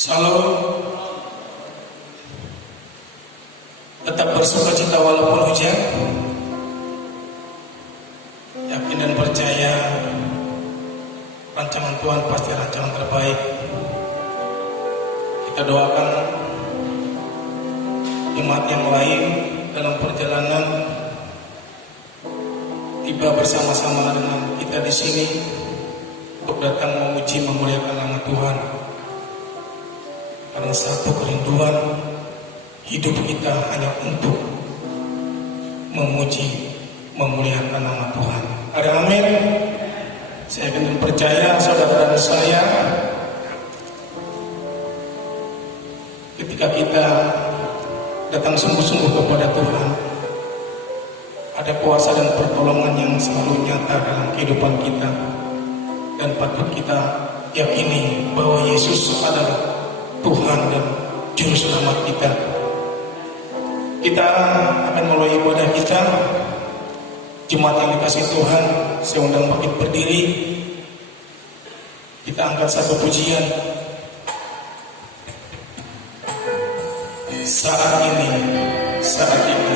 Selalu tetap bersuka cita walaupun hujan. Yakin dan percaya rancangan Tuhan pasti rancangan terbaik. Kita doakan jemaat yang lain dalam perjalanan tiba bersama-sama dengan kita di sini untuk datang memuji memuliakan nama Tuhan. Karena satu kerinduan hidup kita hanya untuk memuji memuliakan nama Tuhan. Ada amin. Saya yakin dan percaya saudara dan saya, ketika kita datang sungguh-sungguh kepada Tuhan, ada kuasa dan pertolongan yang selalu nyata dalam kehidupan kita. Dan patut kita yakini bahwa Yesus adalah Tuhan dan Juru Selamat kita. Kita akan mulai ibadah kita. Jemaat yang dikasih Tuhan, saya undang bangkit berdiri. Kita angkat satu pujian. Saat ini, saat ini.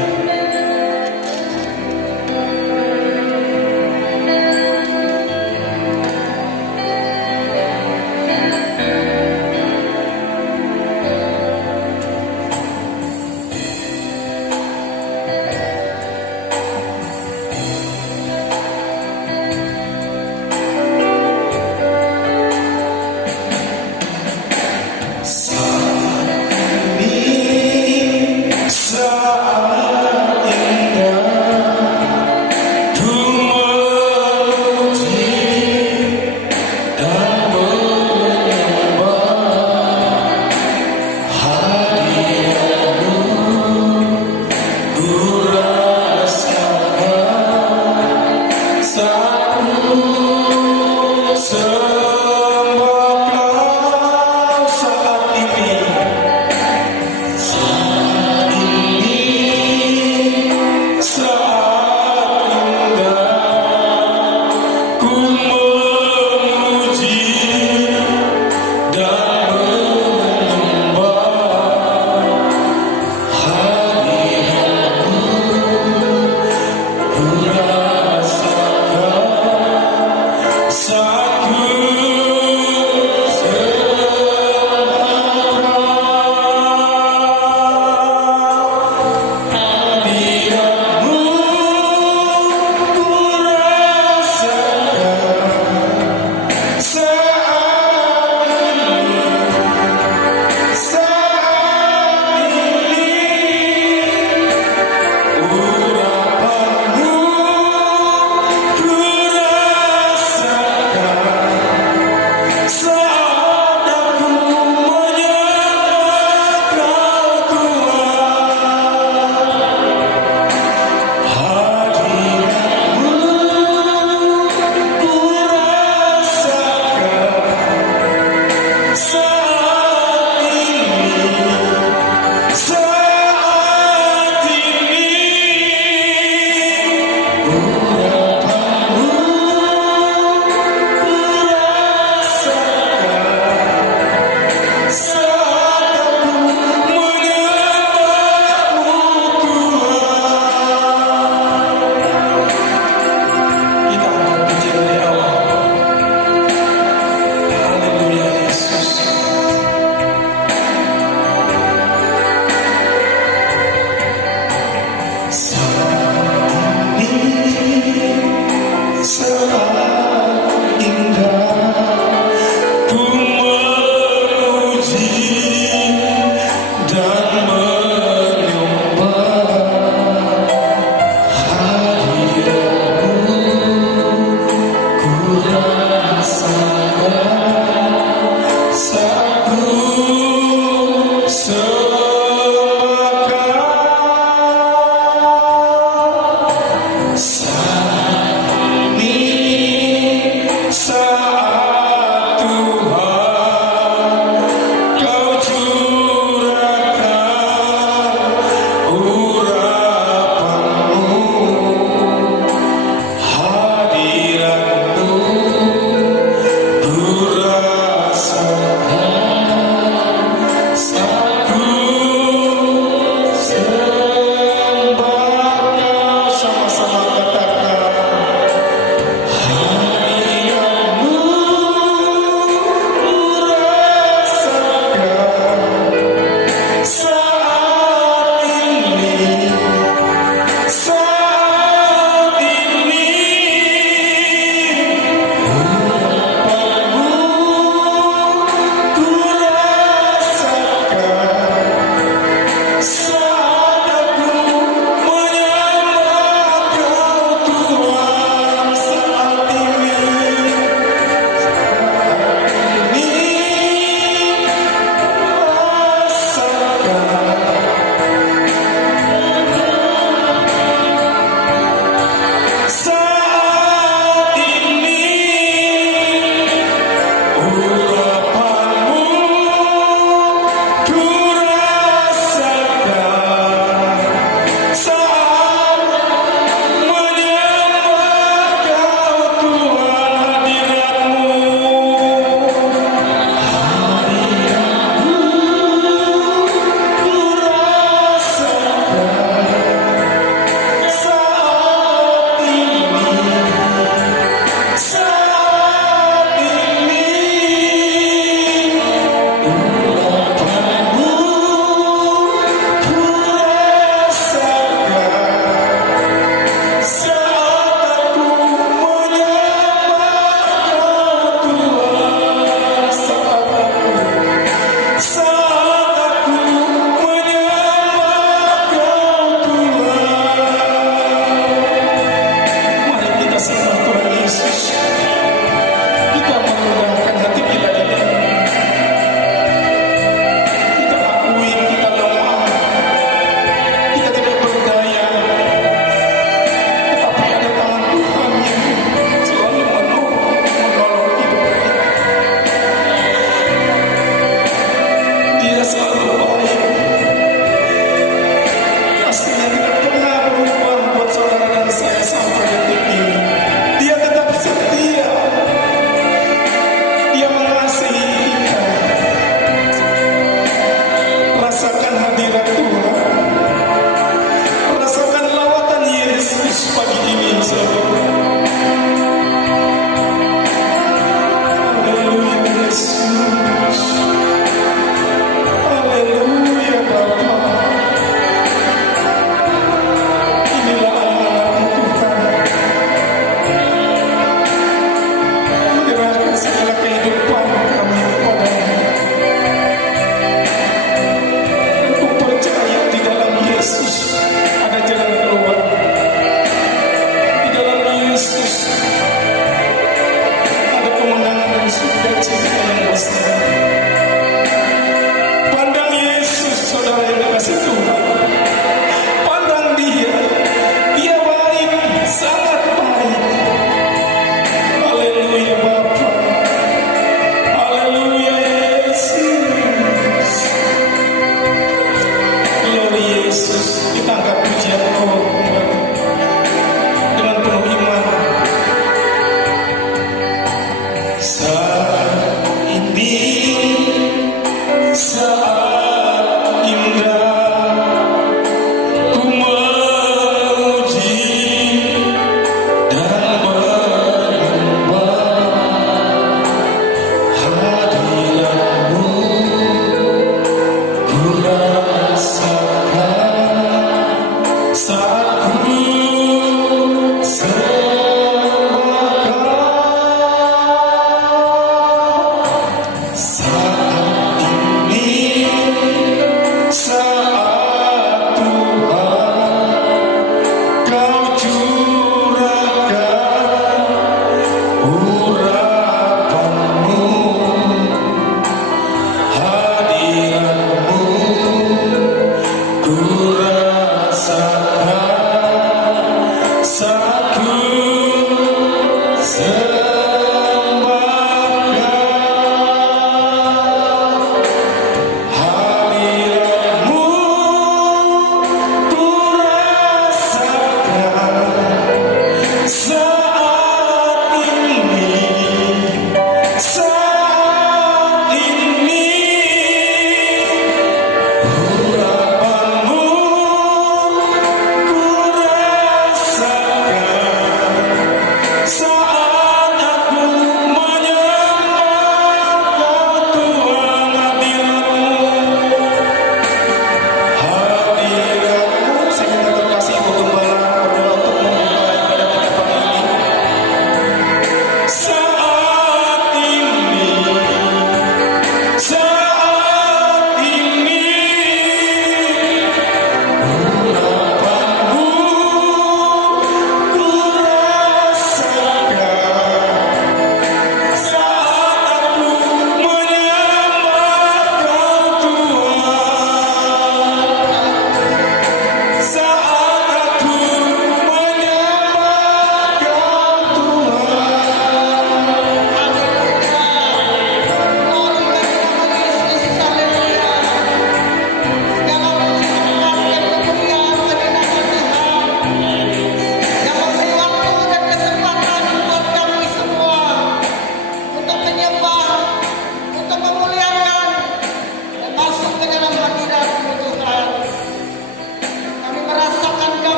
Saat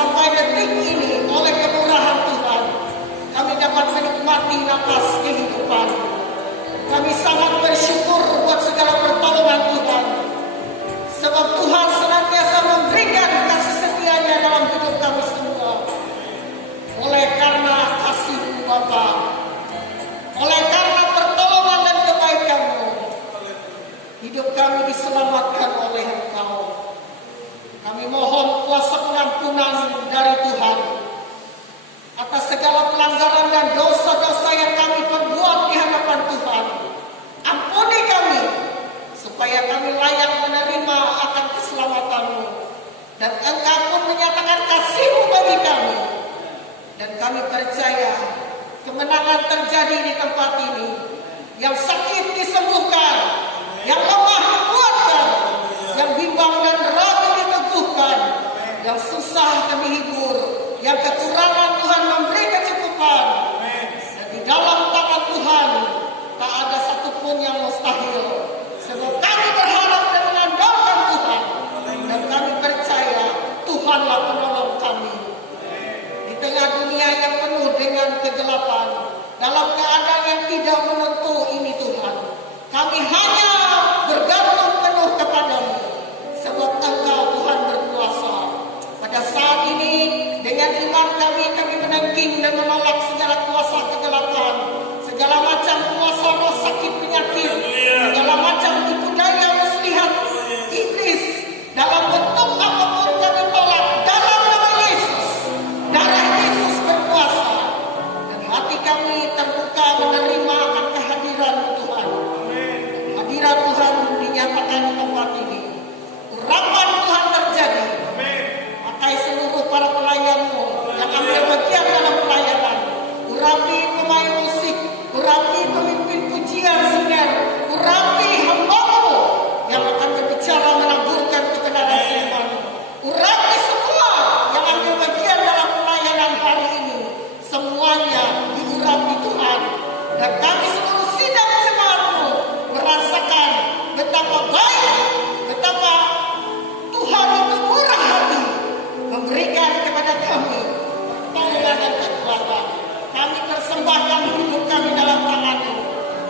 sampai detik ini oleh kemurahan Tuhan kami dapat menikmati napas kehidupan. Kami sangat bersyukur buat segala pertolongan Tuhan, sebab Tuhan senantiasa memberikan kasih setia-Nya dalam hidup kami semua. Oleh karena kasih-Mu Bapa, oleh karena pertolongan dan kebaikan-Mu, hidup kami diselamatkan oleh Engkau. Kami mohon kuasa pengampunan dari Tuhan atas segala pelanggaran dan dosa-dosa yang kami perbuat di hadapan Tuhan. Ampuni kami supaya kami layak menerima akan keselamatan-Mu, dan Engkau pun menyatakan kasih-Mu bagi kami. Dan kami percaya kemenangan terjadi di tempat ini. Yang sakit disembuhkan, yang lemah dikuatkan, yang bimbang dan ragu diteguhkan, yang susah kami hibur, yang kekurangan Tuhan memberi kecukupan. Dan di dalam tangan Tuhan tak ada satupun yang mustahil, sebab kami berharap dan mengandalkan Tuhan, dan kami percaya Tuhanlah penolong kami. Di tengah dunia yang penuh dengan kegelapan, dalam keadaan yang tidak menentu ini Tuhan, kami hanya bergantung penuh kepadamu, sebab Engkau Tuhan berkuasa. Pada saat ini dengan iman kami menangking dan menolak segala kuasa kegelapan, segala macam kuasa roh sakit penyakit, segala macam tipu daya muslihat iblis dalam bentuk apapun kami tolak dalam nama Yesus. Darah Yesus berkuasa, dan hati kami terbuka menerima akan kehadiran Tuhan. Hadirat Tuhan dinyatakan di tempat ini. Urapan Tuhan terjadi. Pakai seluruh para pelayan-Mu yang ambil bagian dalam pelayanan. Urapi pemain musik, urapi pemimpin pujian singer, urapi hamba-Mu yang akan berbicara menaburkan kebenaran firman. Urapi semua yang ambil bagian dalam pelayanan hari ini. Semuanya diurapi Tuhan. Dan kami seluruh sidang jemaat-Mu merasakan betapa baik, betapa Tuhan itu murah hati memberikan kepada kami pertolongan dan kekuatan. Kami persembahkan hidup kami dalam tangan-Mu.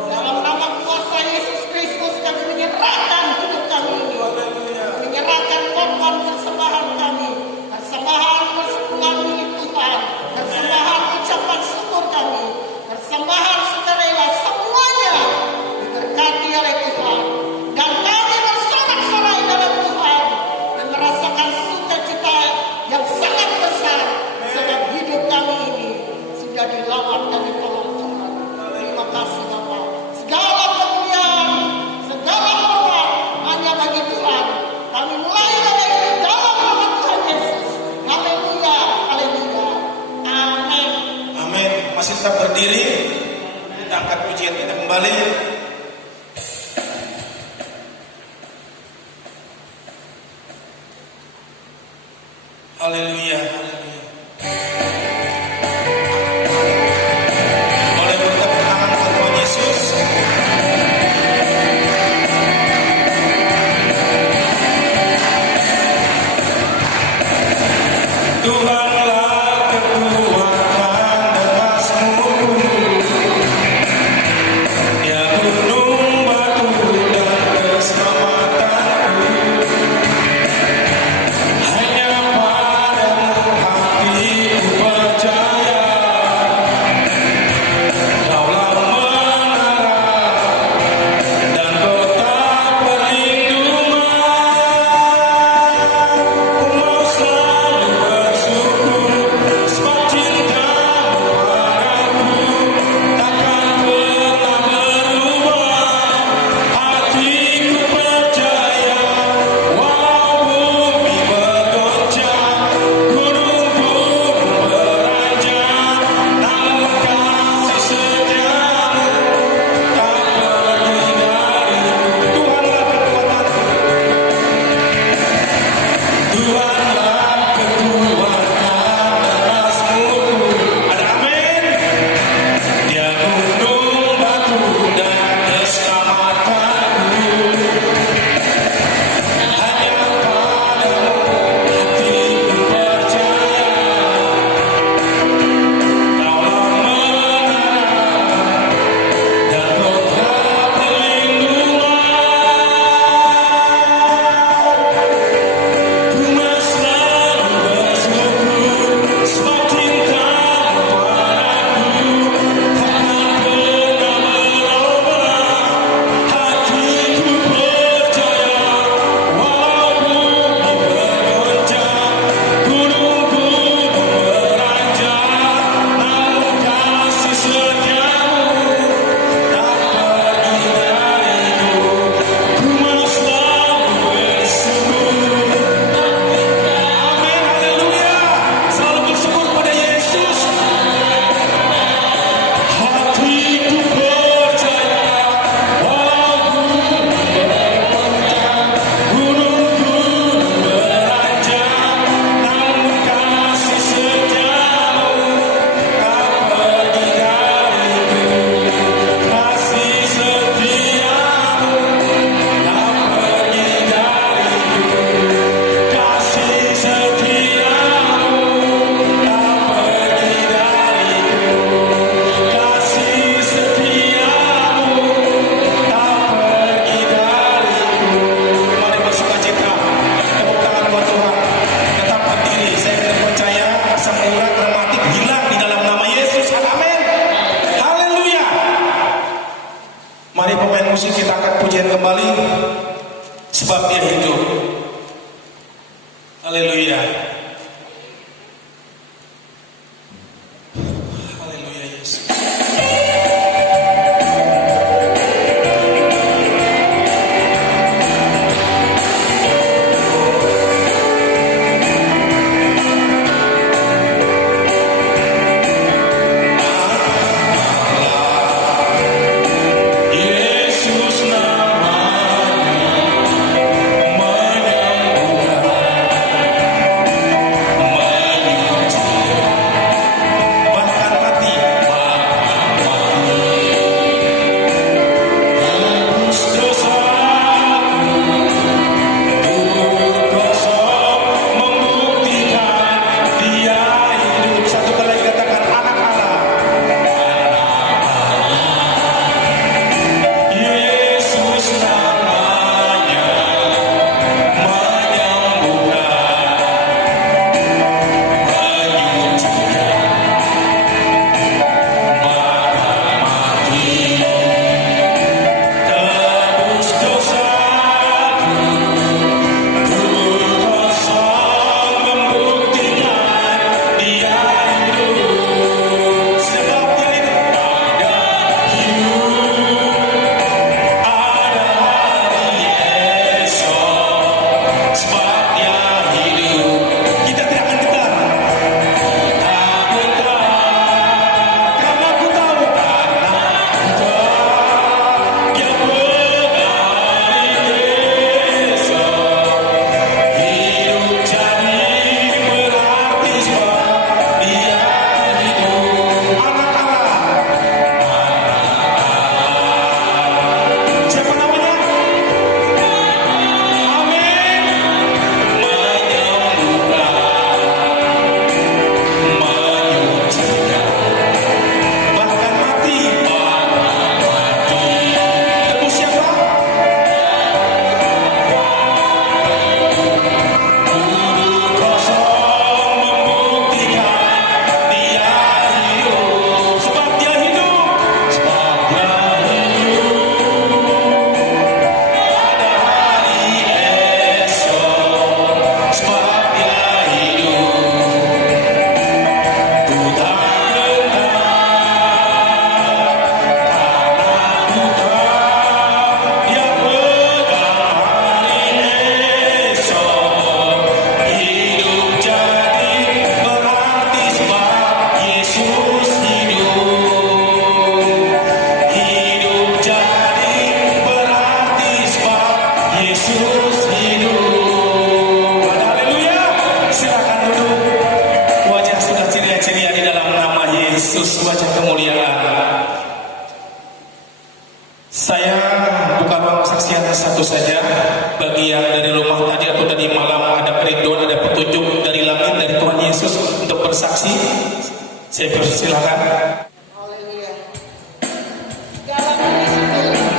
Dalam nama kuasa Yesus Kristus kami menyerahkan hidup kami ini, menyerahkan korban persembahan kami, persembahan persekutuan milik Tuhan, persembahan ucapan syukur kami, persembahan sukarela, semuanya diberkati oleh Tuhan. Dan kami bersorak-sorai dalam Tuhan dan merasakan sukacita yang sangat besar, sebab hidup kami ini sudah dilawat dan ditolong Tuhan. Terima kasih Bapa. Segala kemuliaan, segala hormat hanya bagi Tuhan. Kami mulai dari dalam nama Tuhan Yesus. Haleluya, haleluya. Amin. Amin. Masih tetap berdiri. Kita angkat pujian kita kembali. Haleluya, haleluya. Boleh bertepuk tangan untuk Tuhan Yesus. Tuhanlah kekuatan dan Mazmur, ya gunung batu dan keselamatanku. Hanya padamu hatiku percaya, Kaulah menara dan kota perlindungan. Mau selalu bersyukur rasa berat, rematik hilang di dalam nama Yesus. Amin. Haleluya. Mari pemain musik kita akan pujian kembali, sebab Dia hidup. Haleluya. Haleluya Yesus. Yesus namanya Yesus, wajah kemuliaan. Saya buka ruang kesaksian satu saja. Bagi yang dari rumah tadi atau dari malam ada kerinduan, ada petunjuk dari langit, dari Tuhan Yesus untuk bersaksi, saya persilakan. Haleluya. Dalam Kristus.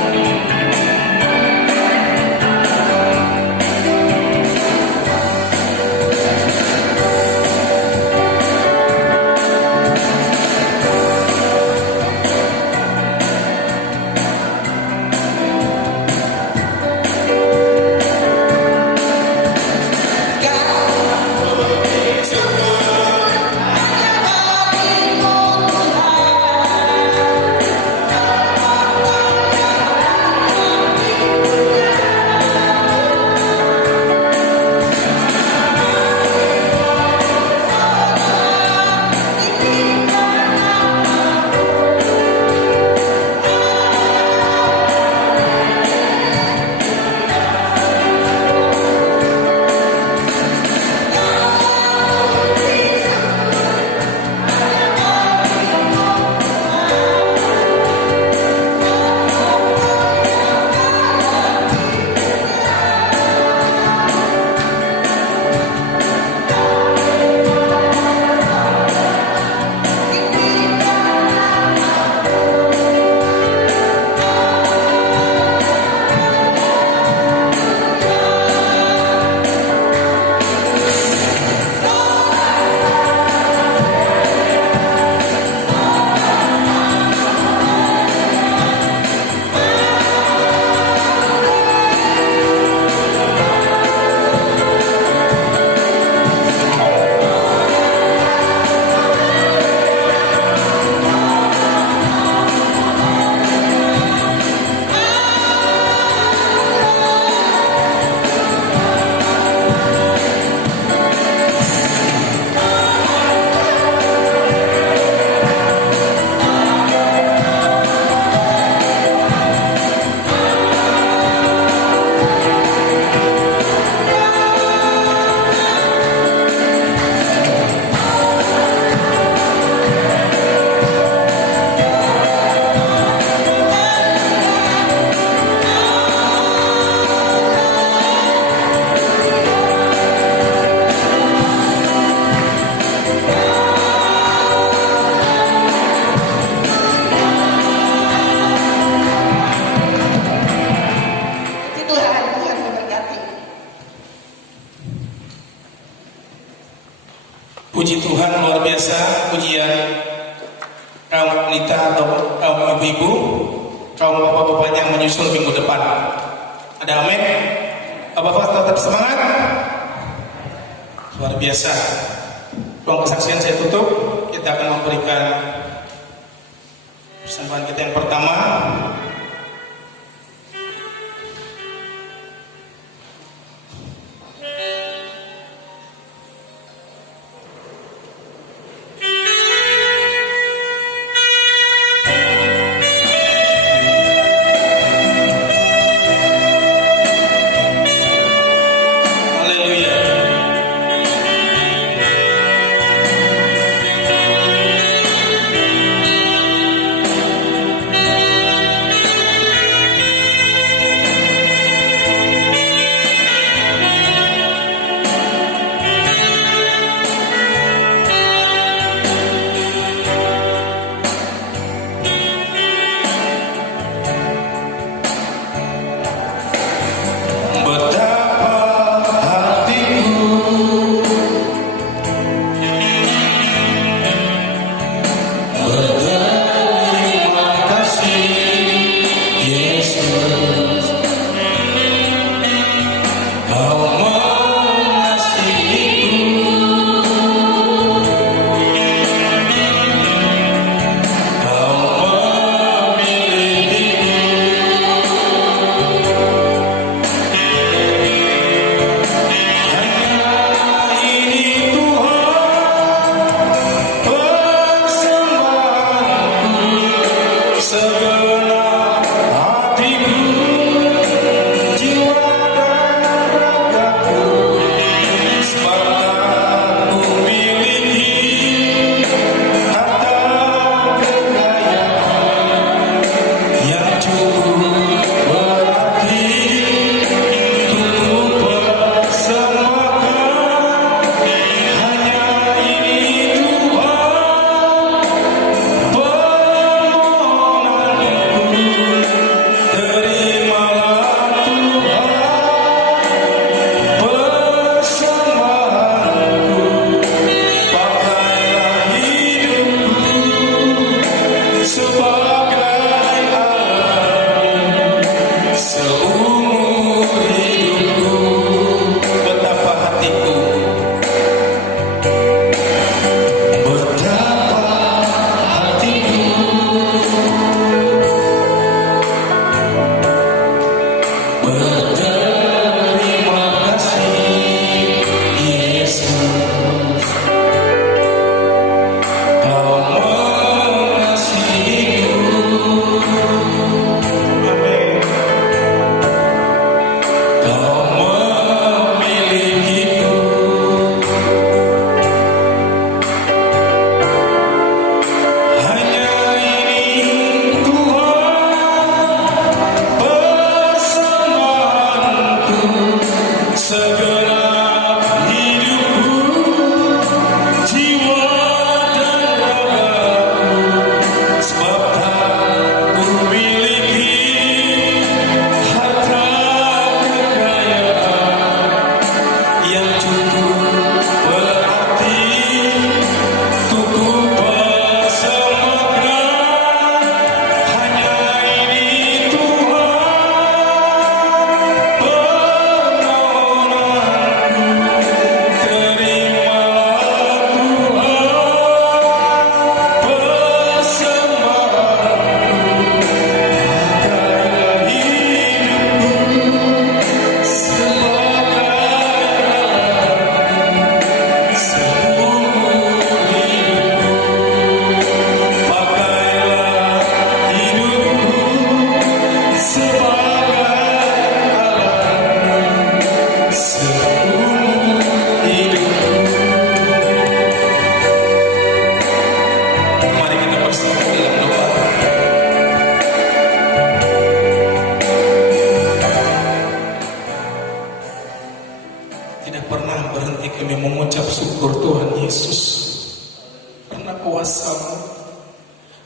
Tuhan Puji Tuhan, luar biasa pujian kaum wanita atau kaum ibu-ibu, kaum bapak-bapak yang menyusul minggu depan. Ada amin? Bapak-bapak tetap semangat. Luar biasa. Ruang kesaksian saya tutup. Kita akan memberikan persembahan kita yang pertama.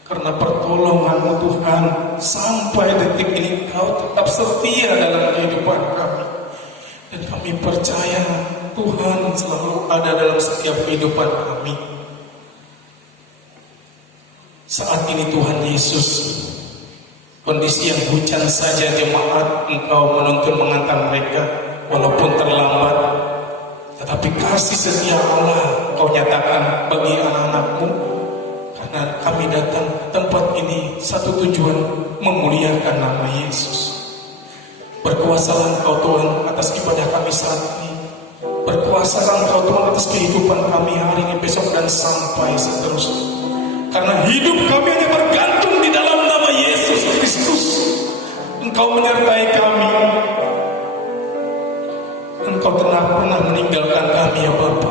Karena pertolongan-Mu Tuhan, sampai detik ini Kau tetap setia dalam kehidupan kami. Dan kami percaya Tuhan selalu ada dalam setiap kehidupan kami. Saat ini Tuhan Yesus, kondisi yang hujan saja jemaat Engkau menuntun mengantar mereka walaupun terlambat. Tetapi kasih setia Allah Kau nyatakan bagi anak-anak-Mu, karena kami datang ke tempat ini satu tujuan, memuliakan nama Yesus. Berkuasalah Engkau Tuhan atas ibadah kami saat ini. Berkuasalah Engkau Tuhan atas kehidupan kami hari ini, besok dan sampai seterusnya. Karena hidup kami hanya bergantung di dalam nama Yesus Kristus. Engkau menyertai kami. Engkau tidak pernah meninggalkan kami ya Bapa.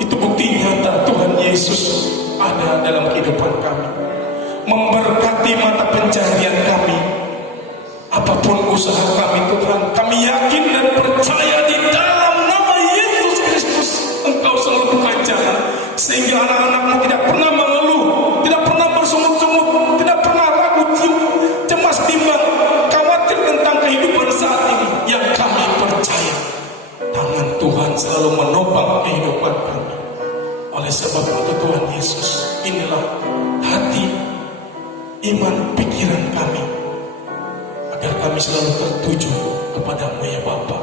Itu bukti nyata Tuhan Yesus ada dalam kehidupan kami, memberkati mata pencaharian kami. Apapun usaha kami Tuhan, kami yakin dan percaya di dalam nama Yesus Kristus Engkau selalu bekerja, sehingga anak-anak-Mu tidak pernah mengeluh, tidak pernah bersungut-sungut, tidak pernah ragu, cemas, bimbang, khawatir tentang kehidupan saat ini. Yang kami percaya, tangan Tuhan selalu menopang kehidupan kami. Oleh sebab itu Tuhan Yesus, inilah hati, iman, pikiran kami, agar kami selalu tertuju kepada-Mu ya Bapa.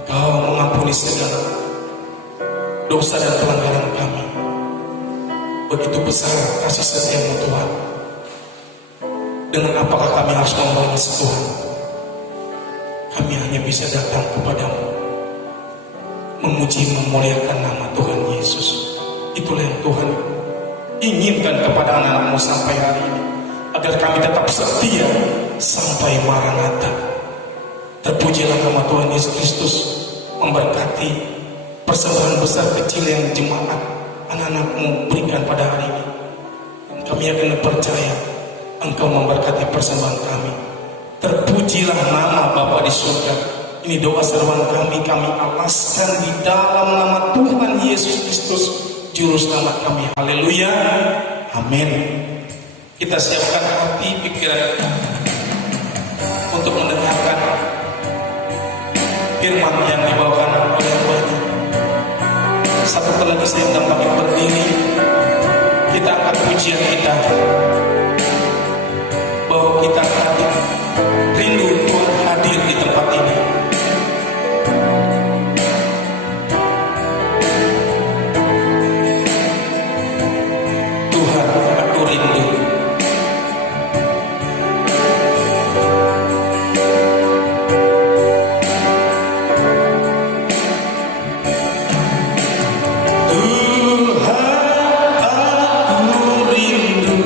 Engkau mengampuni segala dosa dan pelanggaran kami. Begitu besar kasih setia-Mu Tuhan. Dengan apakah kami harus membalas Tuhan? Kami hanya bisa datang kepada-Mu, memuji, memuliakan nama Tuhan Yesus. Itulah yang Tuhan inginkan kepada anak-anak-Mu sampai hari ini, agar kami tetap setia sampai Maranatha. Terpujilah nama Tuhan Yesus Kristus, memberkati persembahan besar kecil yang jemaat anak-anak-Mu berikan pada hari ini. Kami akan percaya Engkau memberkati persembahan kami. Terpujilah nama Bapa di surga. Ini doa seruan kami alaskan di dalam nama Tuhan Yesus Kristus, Juru Selamat kami. Haleluya, amin. Kita siapkan hati, pikiran untuk mendengarkan firman yang dibawakan oleh Tuhan. Satu lagi saya tambah berdiri, kita akan pujian kita, bahwa kita hadir, rindu Tuhan hadir di tempat ini. Tuhan, aku rindu. Tuhan, aku rindu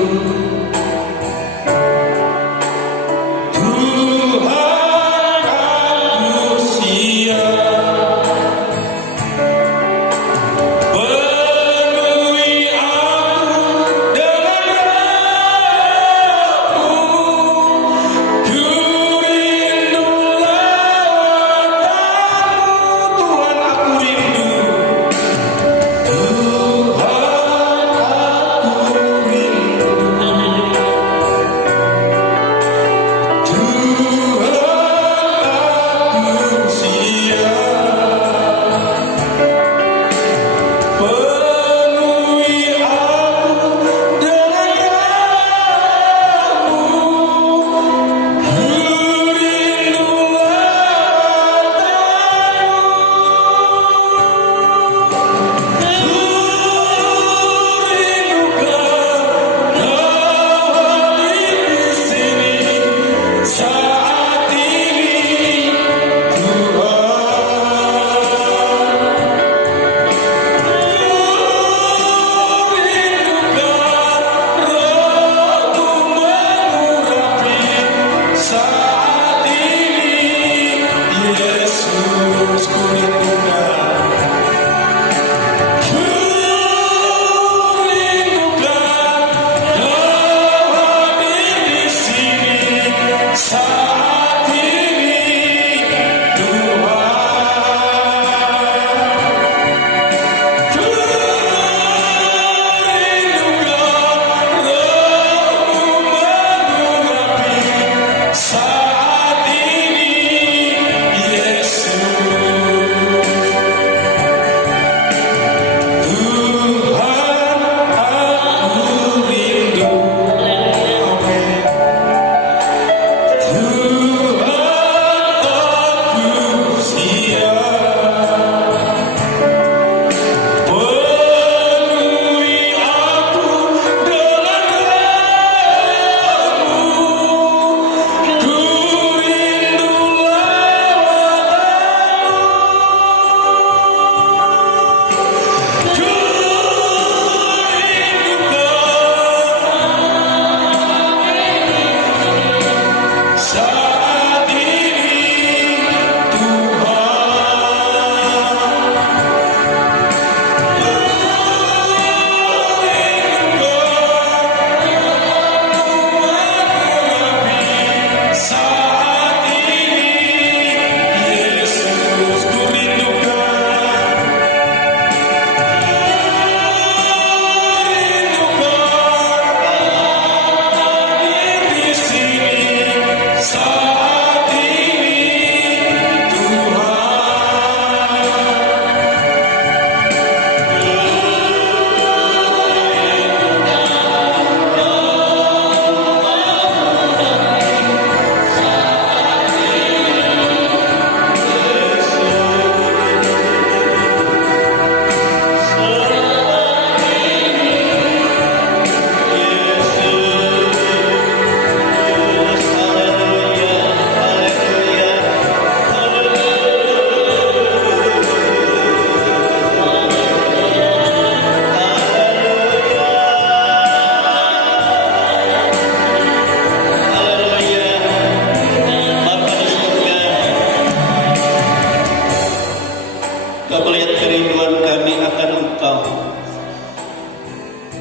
kerinduan kami akan Engkau,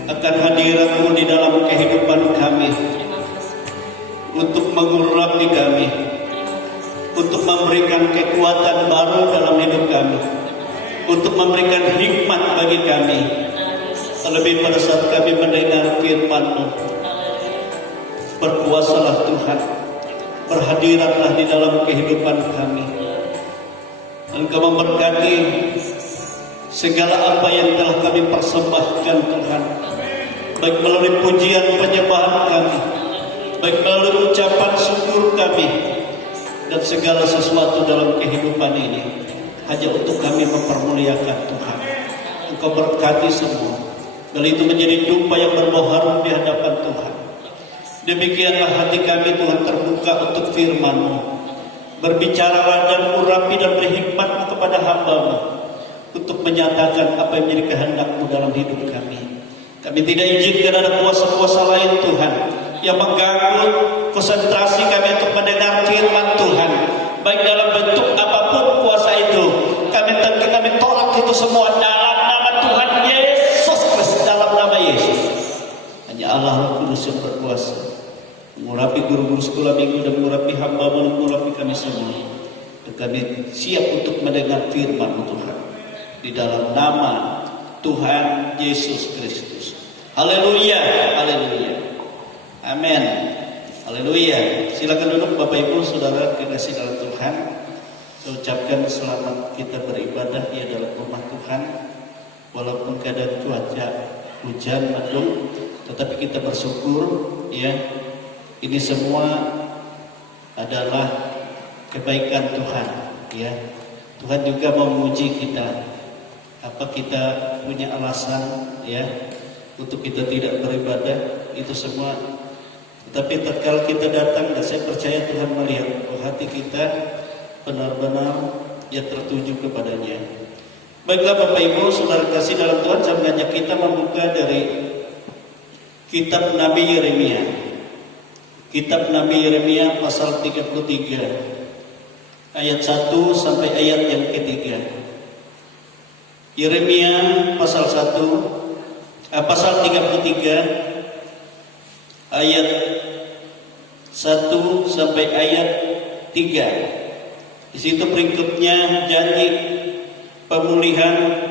akan hadirat-Mu di dalam kehidupan kami, untuk mengurapi kami, untuk memberikan kekuatan baru dalam hidup kami, untuk memberikan hikmat bagi kami. Terlebih pada saat kami mendengar firman-Mu, berkuasalah Tuhan, berhadiratlah di dalam kehidupan kami. Engkau memberkati segala apa yang telah kami persembahkan Tuhan, baik melalui pujian penyembahan kami, baik melalui ucapan syukur kami, dan segala sesuatu dalam kehidupan ini hanya untuk kami mempermuliakan Tuhan. Engkau berkati semua, dan itu menjadi jumpa yang berbau harum di hadapan Tuhan. Demikianlah hati kami Tuhan terbuka untuk firman-Mu. Berbicaralah dan urapi dan berhikmat kepada hamba-Mu untuk menyatakan apa yang menjadi kehendak-Mu dalam hidup kami. Kami tidak izinkan ada kuasa-kuasa lain Tuhan yang mengganggu konsentrasi kami untuk mendengar firman Tuhan, baik dalam bentuk apapun kuasa itu. Kami tolak itu semua dalam nama Tuhan Yesus Kristus, dalam nama Yesus. Hanya Allah Roh Kudus yang berkuasa mengurapi guru-guru sekolah minggu dan mengurapi hamba-Mu, mengurapi kami semua. Dan kami siap untuk mendengar firman Tuhan di dalam nama Tuhan Yesus Kristus. Haleluya, haleluya, amin, haleluya. Silakan duduk Bapak Ibu Saudara kekasih dalam Tuhan. Saya ucapkan selamat kita beribadah ya dalam rumah Tuhan, walaupun keadaan cuaca hujan mendung, tetapi kita bersyukur ya. Ini semua adalah kebaikan Tuhan ya. Tuhan juga memuji kita. Apa kita punya alasan ya untuk kita tidak beribadah, itu semua. Tetapi tatkala kita datang, dan saya percaya Tuhan melihat bahwa hati kita benar-benar ya tertuju kepadanya. Baiklah Bapak Ibu Saudara kasih dalam Tuhan, saya mengajak kita membuka dari kitab Nabi Yeremia. Kitab Nabi Yeremia pasal 33 ayat 1 sampai ayat yang ketiga. Yeremia pasal 33 ayat 1 sampai ayat 3. Di situ berikutnya janji pemulihan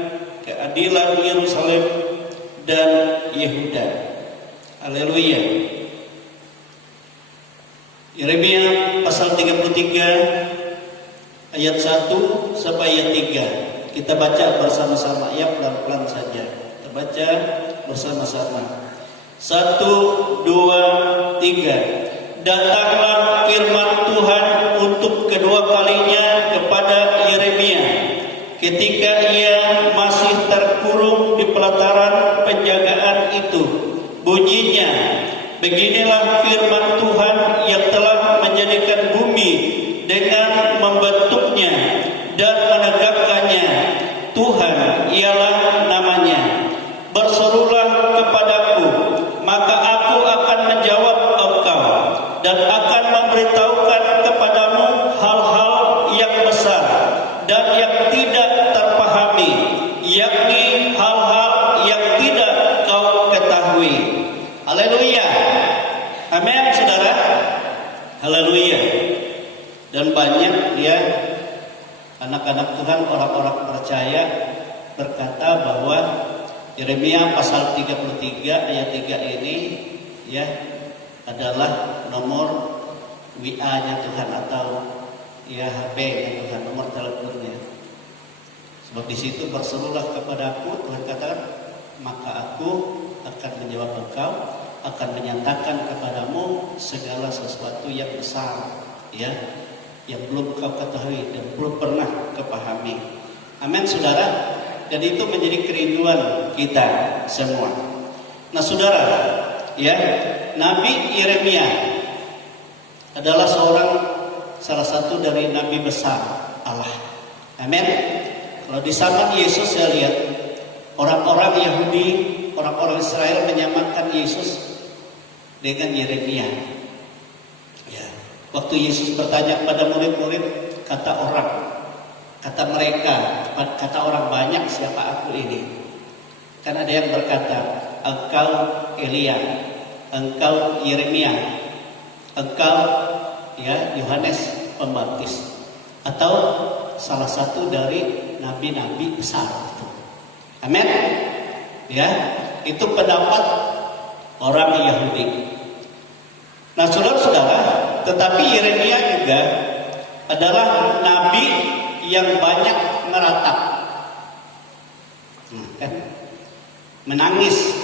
keadilan Yerusalem dan Yehuda. Haleluya. Yeremia pasal 33 ayat 1 sampai ayat 3. Kita baca bersama-sama ya, pelan-pelan saja. Kita baca bersama-sama. 1, 2, 3. Datanglah firman Tuhan untuk kedua kalinya kepada Yeremia ketika ia masih terkurung di pelataran penjagaan itu. Bunyinya, beginilah firman Tuhan yang telah menjadikan bumi dengan membentuknya dan menegakkannya. Tuhan ialah namanya. Berserulah kepadaku, maka aku akan menjawab engkau dan akan memberitahukan kepadamu hal-hal yang besar dan yang tidak terpahami, yakni hal-hal yang tidak kau ketahui. Haleluya. Amin saudara. Haleluya. Dan banyak ya anak-anak Tuhan, orang-orang percaya berkata bahwa Yeremia pasal 33 ayat 3 ini ya adalah nomor WA-nya Tuhan atau ya HP-nya Tuhan, nomor teleponnya. Sebab di situ berserulah kepadaku, Tuhan katakan, maka aku akan menjawab engkau, akan menyatakan kepadamu segala sesuatu yang besar ya, yang belum kau ketahui dan belum pernah kepahami. Amin saudara. Dan itu menjadi kerinduan kita semua. Nah saudara, ya Nabi Yeremia adalah salah satu dari nabi besar Allah. Amin. Kalau di zaman Yesus saya lihat orang-orang Yahudi, orang-orang Israel menyamakan Yesus dengan Yeremia. Ya, waktu Yesus bertanya pada murid-murid, kata orang kata mereka, kata orang banyak, siapa aku ini? Kan ada yang berkata, engkau Elia, engkau Yeremia, engkau ya Yohanes Pembaptis, atau salah satu dari nabi-nabi besar itu. Amin. Ya, itu pendapat orang Yahudi. Nah, saudara-saudara, tetapi Yeremia juga adalah nabi yang banyak meratap, kan? Menangis.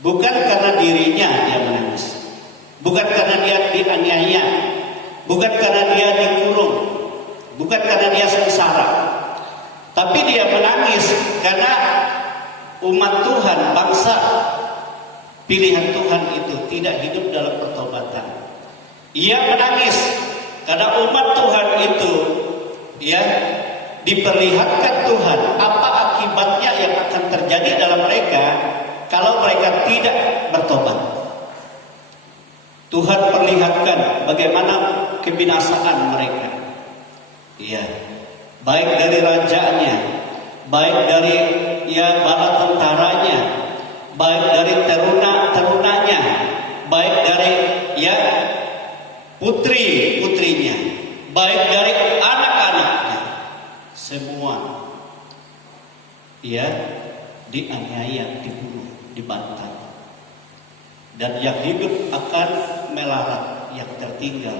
Bukan karena dirinya dia menangis, bukan karena dia dianiaya, bukan karena dia dikurung, bukan karena dia sengsara, tapi dia menangis karena umat Tuhan, bangsa pilihan Tuhan itu tidak hidup dalam pertobatan. Ia menangis karena umat Tuhan itu ya diperlihatkan Tuhan apa akibatnya yang akan terjadi dalam mereka kalau mereka tidak bertobat. Tuhan perlihatkan bagaimana kebinasaan mereka. Iya, baik dari rajanya, baik dari ya bala tentaranya, baik dari terunanya, baik dari ya putri-putrinya, baik dari anak-anaknya, semua ya dianiaya, dibunuh, dibantai. Dan yang hidup akan melarat, yang tertinggal,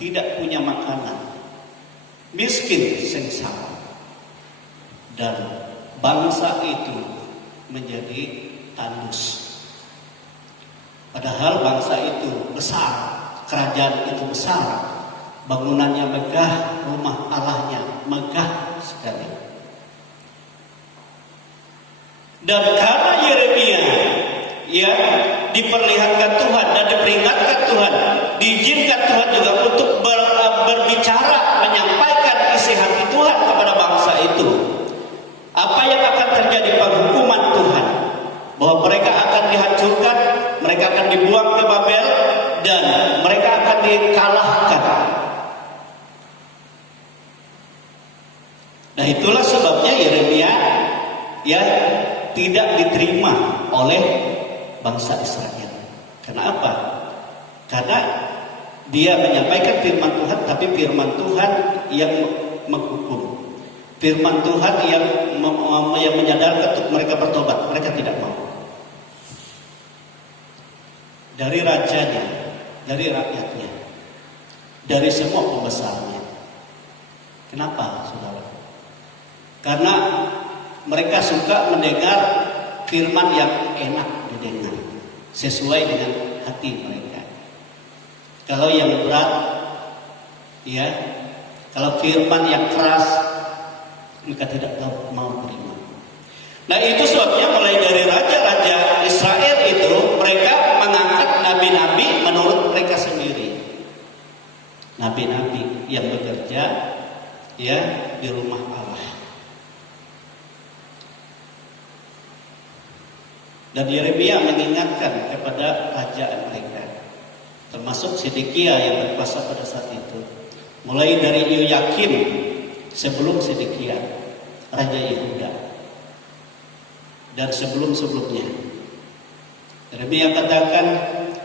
tidak punya makanan, miskin, sengsara. Dan bangsa itu menjadi tandus. Padahal bangsa itu besar, kerajaan itu besar, bangunannya megah, rumah Allahnya megah sekali. Dan karena Yeremia ya diperlihatkan Tuhan dan diperingatkan Tuhan, diizinkan Tuhan juga untuk berbicara, menyampaikan isi hati Tuhan kepada bangsa itu. Apa yang akan terjadi penghukuman Tuhan, bahwa mereka akan dihancurkan, mereka akan dibuang ke Babel, dan mereka akan dikalahkan. Nah, itulah sebabnya Yeremia ya tidak diterima oleh bangsa Israel. Kenapa? Karena dia menyampaikan firman Tuhan, tapi firman Tuhan yang menghukum, firman Tuhan yang menyadarkan untuk mereka bertobat. Mereka tidak mau. Dari rajanya, dari rakyatnya, dari semua pembesarnya. Kenapa, saudara? Karena mereka suka mendengar firman yang enak didengar, sesuai dengan hati mereka. Kalau yang berat, ya, kalau firman yang keras, mereka tidak mau terima. Nah, itu sebabnya mulai dari raja-raja Israel itu mereka mengangkat nabi-nabi menurut mereka sendiri. Nabi-nabi yang bekerja ya di rumah Allah. Dan Yeremia mengingatkan kepada kerajaan mereka, termasuk Sedekia yang berkuasa pada saat itu. Mulai dari Yoyakim sebelum Sedekia, Raja Yehuda, dan sebelum-sebelumnya. Yeremia katakan,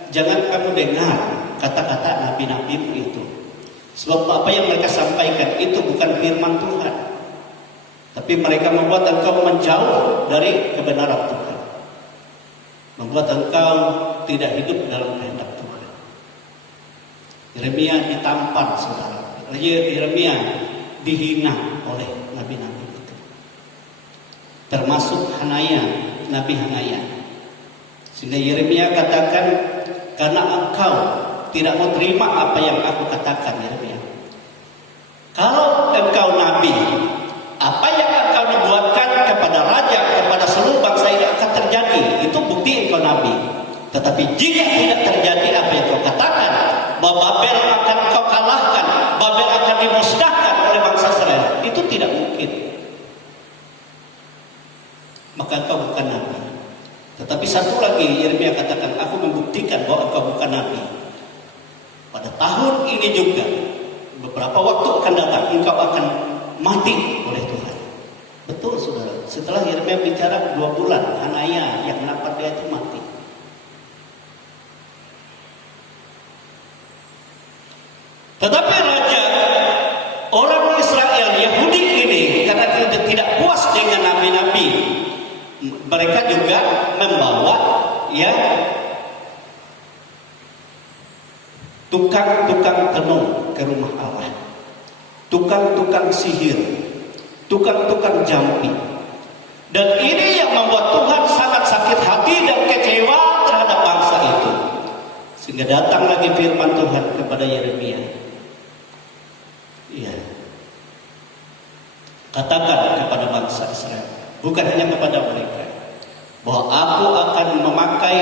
jangan kamu dengar kata-kata nabi-nabimu itu. Sebab apa yang mereka sampaikan itu bukan firman Tuhan. Tapi mereka membuat engkau menjauh dari kebenaran Tuhan. Membuat engkau tidak hidup dalam kehendak Tuhan. Yeremia ditampar, saudara. Yeremia dihina oleh nabi-nabi itu, termasuk Hanaya, Nabi Hanaya. Sehingga Yeremia katakan, karena engkau tidak mau terima apa yang aku katakan, Yeremia. Kalau engkau nabi, apa yang engkau nubuatkan kepada raja, kepada seluruh bangsa ini akan terjadi. Itu bukti engkau nabi. Tetapi jika tidak terjadi apa yang kau katakan, bahwa Babel akan kau kalahkan, Babel akan dimusnahkan oleh bangsa Israel, itu tidak mungkin. Maka engkau bukan nabi. Tetapi satu lagi Yeremia katakan, aku membuktikan bahwa engkau bukan nabi. Pada tahun ini juga beberapa beberapa waktu akan datang engkau akan mati oleh Tuhan. Betul saudara. Setelah Yeremia bicara 2 bulan, Hanaya yang menampar dia itu mati. Tetapi raja orang Israel Yahudi ini karena tidak puas dengan nabi-nabi, mereka juga membawa tukang-tukang tenung ke rumah Allah, tukang-tukang sihir, tukang-tukang jampi. Dan ini yang membuat Tuhan sangat sakit hati dan kecewa terhadap bangsa itu. Sehingga datang lagi firman Tuhan kepada Yeremia. Iya. Katakan kepada bangsa Israel, bukan hanya kepada mereka, bahwa aku akan memakai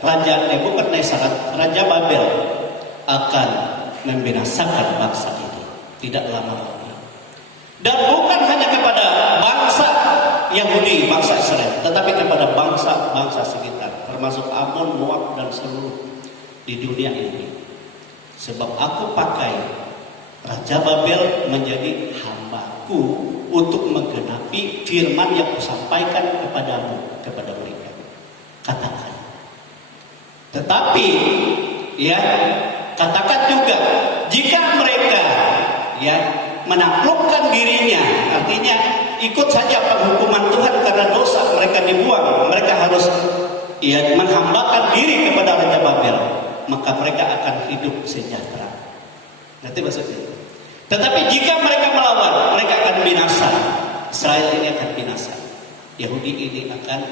Raja Babel akan membinasakan bangsa ini tidak lama lagi. Dan bukan hanya kepada bangsa Yahudi, bangsa Israel, tetapi kepada bangsa-bangsa sekitar, termasuk Ammon, Moab, dan seluruh di dunia ini. Sebab aku pakai Raja Babel menjadi hambaku untuk menggenapi firman yang kusampaikan kepadamu, kepada mereka. Katakan. Tetapi katakan juga jika mereka menaklukkan dirinya, artinya ikut saja penghukuman Tuhan karena dosa mereka dibuang, mereka harus menghambakan diri kepada Raja Babel, maka mereka akan hidup sejahtera. Nanti maksudnya. Tetapi jika mereka melawan, mereka akan binasa. Israel ini akan binasa. Yahudi ini akan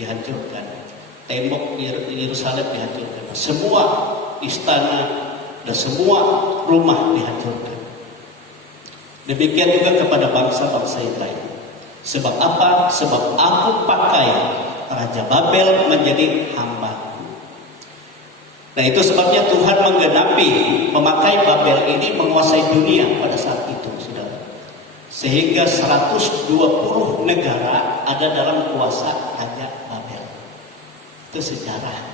dihancurkan. Tembok Yerusalem dihancurkan. Semua istana dan semua rumah dihancurkan. Demikian juga kepada bangsa-bangsa yang lain. Sebab apa? Sebab aku pakai Raja Babel menjadi hambaku. Nah itu sebabnya Tuhan memakai Babel ini menguasai dunia pada saat itu, saudara. Sehingga 120 negara ada dalam kuasa Raja Babel. Itu sejarah.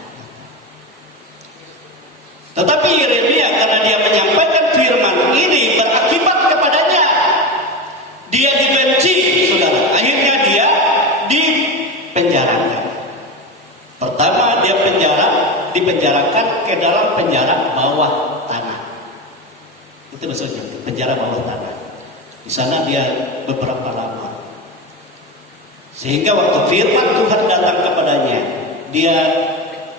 Tetapi Yeremia karena dia menyampaikan firman ini berakibat kepadanya. Dia dibenci, saudara. Akhirnya dia dipenjarakan. Pertama dia dipenjarakan ke dalam penjara bawah tanah. Itu maksudnya penjara bawah tanah. Di sana dia beberapa lama. Sehingga waktu firman Tuhan datang kepadanya, dia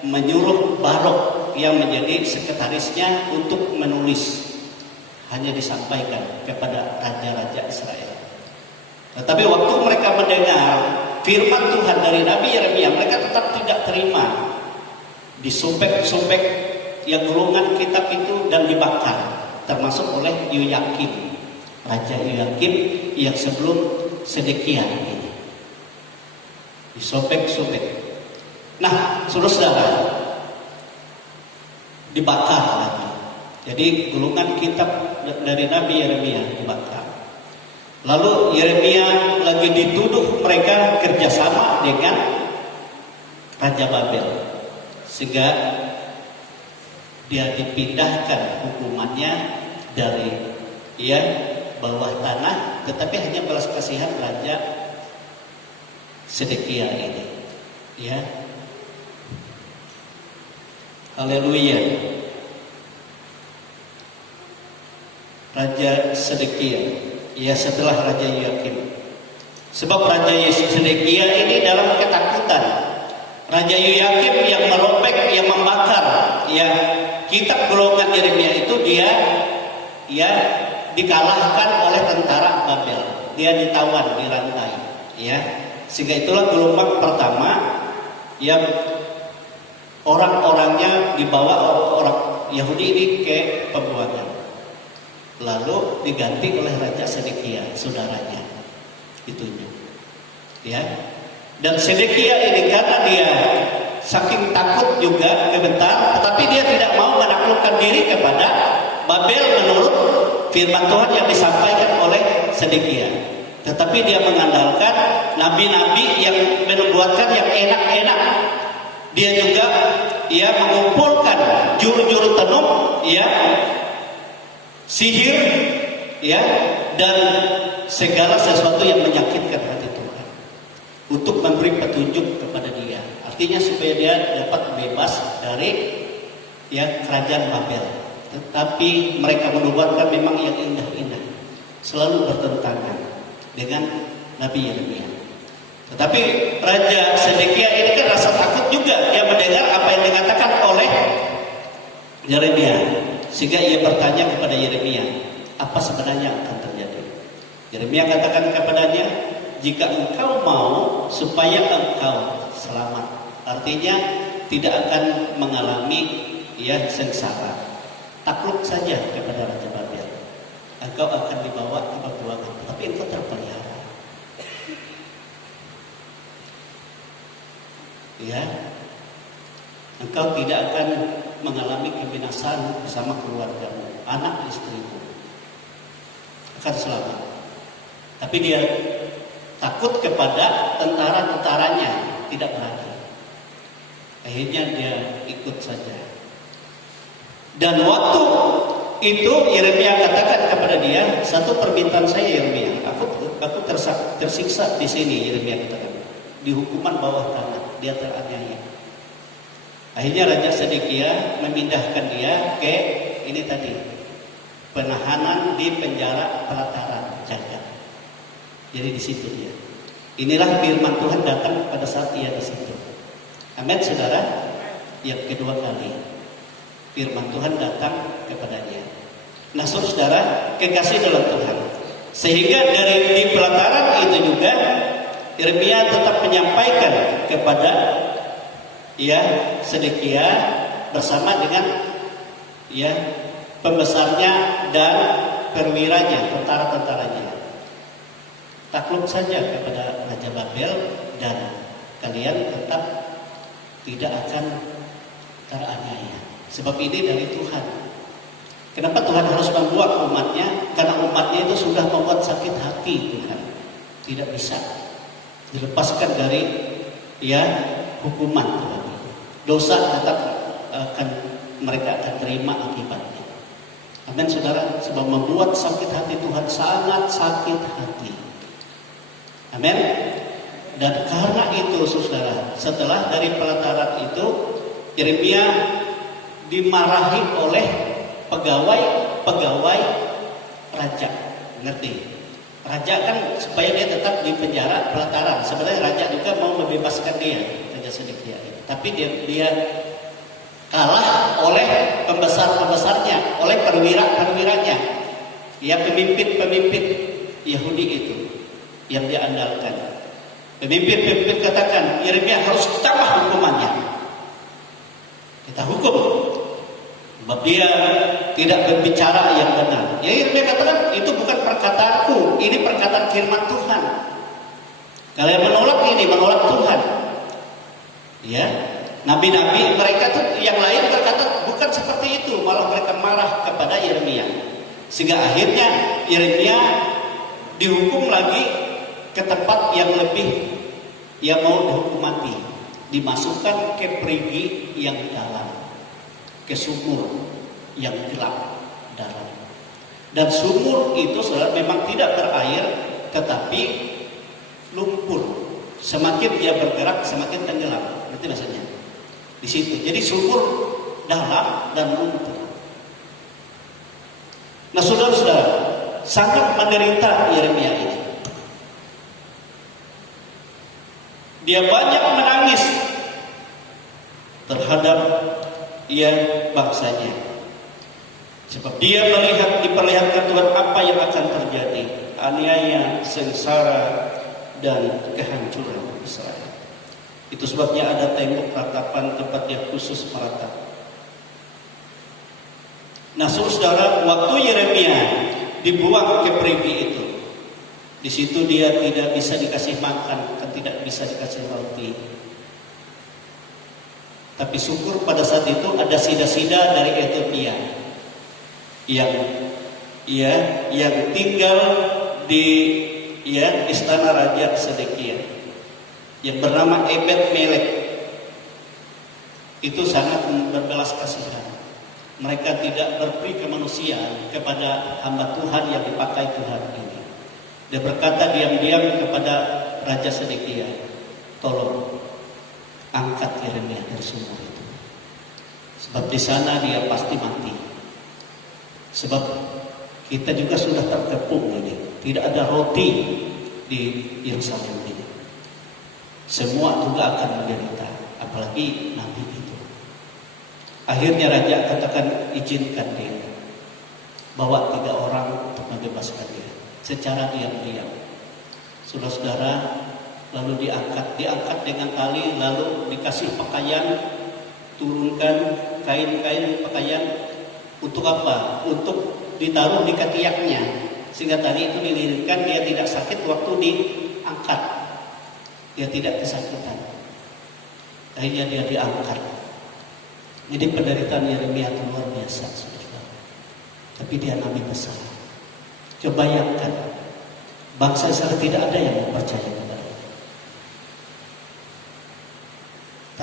menyuruh Baruk yang menjadi sekretarisnya untuk menulis, hanya disampaikan kepada raja-raja Israel. Tetapi waktu mereka mendengar firman Tuhan dari Nabi Yeremia, mereka tetap tidak terima. Disobek-sobek yang gulungan kitab itu dan dibakar, termasuk oleh Yoyakim, Raja Yoyakim yang sebelum Sedekia ini. Disobek-sobek. Nah, saudara-saudara, dibakar lagi. Jadi gulungan kitab dari Nabi Yeremia dibakar. Lalu Yeremia lagi dituduh mereka kerjasama dengan Raja Babel, sehingga dia dipindahkan hukumannya dari bawah tanah, tetapi hanya belas kasihan Raja Sedekia ini. Haleluya. Raja Sedekia, setelah Raja Yoyakim. Sebab Raja Sedekia ini dalam ketakutan. Raja Yoyakim yang merobek, yang membakar kitab golongan Yeremia itu dia dikalahkan oleh tentara Babel. Dia ditawan, dirantai, Sehingga itulah gelombang pertama yang orang-orangnya dibawa orang Yahudi ini ke pembuangan. Lalu diganti oleh Raja Sedekia, saudaranya. Itunya. Dan Sedekia ini karena dia saking takut juga gemetar, tetapi dia tidak mau menaklukkan diri kepada Babel menurut firman Tuhan yang disampaikan oleh Sedekia. Tetapi dia mengandalkan nabi-nabi yang menubuatkan yang enak-enak. Dia juga mengumpulkan juru-juru tenung sihir, ya, dan segala sesuatu yang menyakitkan hati Tuhan, untuk memberi petunjuk kepada dia. Artinya supaya dia dapat bebas dari kerajaan Babel. Tetapi mereka menubuatkan memang yang indah-indah, selalu bertentangan dengan Nabi Yeremia. Tetapi Raja Sedekia ini kan rasa takut juga, dia mendengar apa yang dikatakan oleh Yeremia, sehingga ia bertanya kepada Yeremia, apa sebenarnya akan terjadi? Yeremia katakan kepadanya, jika engkau mau supaya engkau selamat, artinya tidak akan mengalami sengsara, takluk saja kepada Raja Babel, engkau akan dibawa ke peperangan, tapi engkau terpelihara. Engkau tidak akan mengalami kebinasaan bersama keluargamu, anak istrimu akan selamat. Tapi dia takut kepada tentara-tentaranya, tidak berani. Akhirnya dia ikut saja. Dan waktu itu Yeremia katakan kepada dia, satu permintaan saya Yeremia, aku tersiksa di sini. Yeremia katakan, di hukuman bawah tanah, dia teraniaya. Akhirnya Raja Sedekia memindahkan dia ke ini tadi, penahanan di penjara pelataran jagat. Jadi di situ dia. Inilah firman Tuhan datang pada saat dia di situ. Amin, saudara. Yang kedua kali firman Tuhan datang kepadanya. Nah, saudara, kekasih dalam Tuhan. Sehingga dari di pelataran itu juga Yeremia tetap menyampaikan kepada Sedekia bersama dengan pembesarnya dan perwiranya, tentara-tentaranya. Takluk saja kepada Raja Babel dan kalian tetap tidak akan teraniaya. Sebab ini dari Tuhan. Kenapa Tuhan harus membuat umatnya? Karena umatnya itu sudah membuat sakit hati Tuhan. Tidak bisa dilepaskan dari hukuman Tuhan. Dosa tetap mereka akan terima akibatnya. Amin, saudara. Sebab membuat sakit hati Tuhan, sangat sakit hati. Amin. Dan karena itu, saudara, setelah dari pelataran itu, Yeremia dimarahi oleh pegawai raja. Ngerti? Raja kan supaya dia tetap di penjara pelataran. Sebenarnya raja juga mau membebaskan dia, Raja Sedekia. Tapi dia kalah oleh pembesar-pembesarnya, oleh perwira-perwiranya, pemimpin-pemimpin Yahudi itu yang dia andalkan. Pemimpin-pemimpin katakan, Yeremia harus tambah hukumannya. Kita hukum. Sebab dia tidak berbicara yang benar. Yeremia katakan, itu bukan perkataanku, ini perkataan firman Tuhan. Kalian menolak ini, menolak Tuhan. Nabi-nabi mereka tuh yang lain berkata bukan seperti itu, malah mereka marah kepada Yeremia. Sehingga akhirnya Yeremia dihukum lagi ke tempat yang lebih mau dihukum mati, dimasukkan ke perigi yang dalam, ke sumur yang gelap dalam. Dan sumur itu saudara memang tidak berair, tetapi lumpur. Semakin dia bergerak semakin tenggelam. Berarti maksudnya di situ. Jadi sumur dalam dan lumpur. Nah, saudara-saudara, sangat menderita Yeremia ini. Dia banyak menangis terhadap bangsanya. Sebab dia diperlihatkan Tuhan apa yang akan terjadi. Aniaya, sengsara, dan kehancuran Israel. Itu sebabnya ada tembok ratapan tempat dia khusus meratap. Nah, saudara, waktu Yeremia dibuang ke perigi itu, di situ dia tidak bisa dikasih makan, tidak bisa dikasih roti. Tapi syukur pada saat itu ada sida-sida dari Ethiopia yang tinggal di istana Raja Sedekia, yang bernama Ebed Melek. Itu sangat berbelas kasihan. mereka tidak berperi kemanusiaan kepada hamba Tuhan yang dipakai Tuhan ini. Dia berkata diam-diam kepada Raja Sedekia, tolong angkat Yeremia dari sumur itu. Sebab di sana dia pasti mati. Sebab kita juga sudah terkepung ini. Tidak ada roti di Yerusalem ini. Semua juga akan menderita, apalagi nabi itu. Akhirnya raja katakan izinkan dia, bawa 3 orang untuk membebaskan dia secara diam-diam. Saudara-saudara, lalu diangkat dengan tali, lalu dikasih pakaian, turunkan kain-kain pakaian. Untuk apa? Untuk ditaruh di ketiaknya, sehingga tali itu dililitkan, dia tidak sakit waktu diangkat, dia tidak kesakitan. Akhirnya dia diangkat. Jadi penderitaan Yeremia itu luar biasa, saudara. Tapi dia nabi besar. Coba bayangkan, bangsa Israel tidak ada yang percaya kepada dia.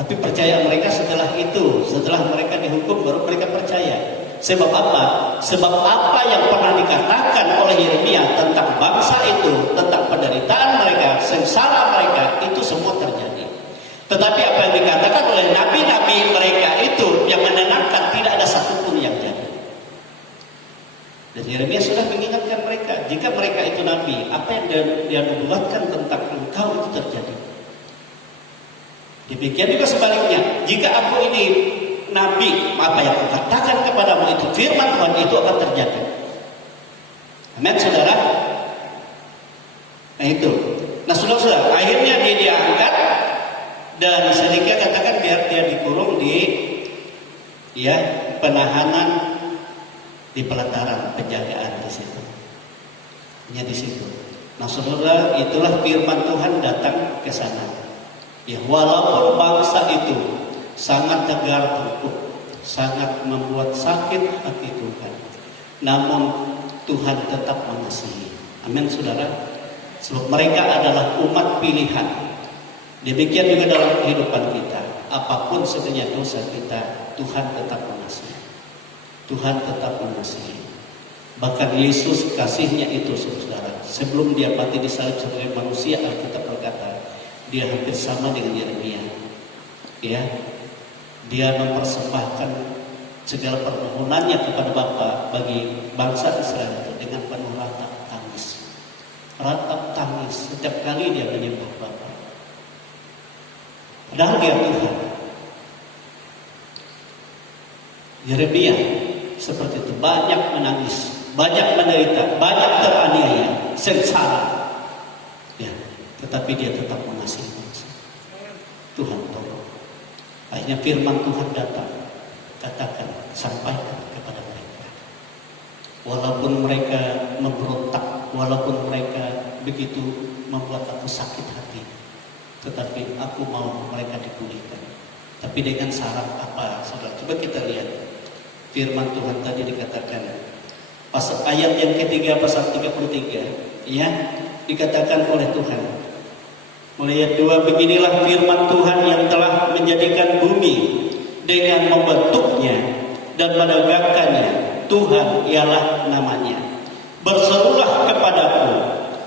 Tapi percaya mereka setelah itu, setelah mereka dihukum baru mereka percaya. Sebab apa? Sebab apa yang pernah dikatakan oleh Yeremia tentang bangsa itu, tentang penderitaan mereka, sengsara mereka, itu semua terjadi. Tetapi apa yang dikatakan oleh nabi-nabi mereka itu yang menenangkan, tidak ada satupun yang jadi. Dan Yeremia sudah mengingatkan mereka, jika mereka itu nabi, apa yang dia nubuatkan tentang engkau itu terjadi. Demikian juga sebaliknya, jika aku ini nabi, apa yang kukatakan kepadamu itu firman Tuhan, itu akan terjadi. Amin, saudara. Nah itu. Nah saudara-saudara, akhirnya dia diangkat dan Sedekia katakan biar dia dikurung di penahanan di pelataran penjagaan di situ. Hanya di situ. Nah saudara, itulah firman Tuhan datang ke sana. Ya, walaupun bangsa itu sangat tegar tengkuk, sangat membuat sakit hati Tuhan, namun Tuhan tetap mengasihi. Amin, saudara. Sebab mereka adalah umat pilihan. Demikian juga dalam kehidupan kita. Apapun sebenarnya dosa kita, Tuhan tetap mengasihi. Tuhan tetap mengasihi. Bahkan Yesus kasihnya itu, saudara. Sebelum dia mati di salib sebagai manusia, Alkitab berkata, dia hampir sama dengan Yeremia. Ya, dia mempersembahkan segala permohonannya kepada Bapa bagi bangsa Israel itu dengan penuh ratap tangis. Ratap tangis setiap kali dia menyembah Bapa. Padahal dia Tuhan. Yeremia seperti itu, banyak menangis, banyak menderita, banyak teraniaya, sengsara. Ya, tetapi dia tetap mengasihi bangsa. Tuhan tolong. Akhirnya firman Tuhan datang, katakan, sampaikan kepada mereka. Walaupun mereka memberontak, walaupun mereka begitu membuat aku sakit hati, tetapi aku mau mereka dipulihkan. Tapi dengan syarat apa, saudara? Coba kita lihat firman Tuhan tadi dikatakan pasal ayat yang ketiga, pasal 33, ya, dikatakan oleh Tuhan. Mulai ayat 2, beginilah firman Tuhan yang telah menjadikan bumi dengan membentuknya dan menegakkannya. Tuhan ialah namanya. Berserulah kepadaku,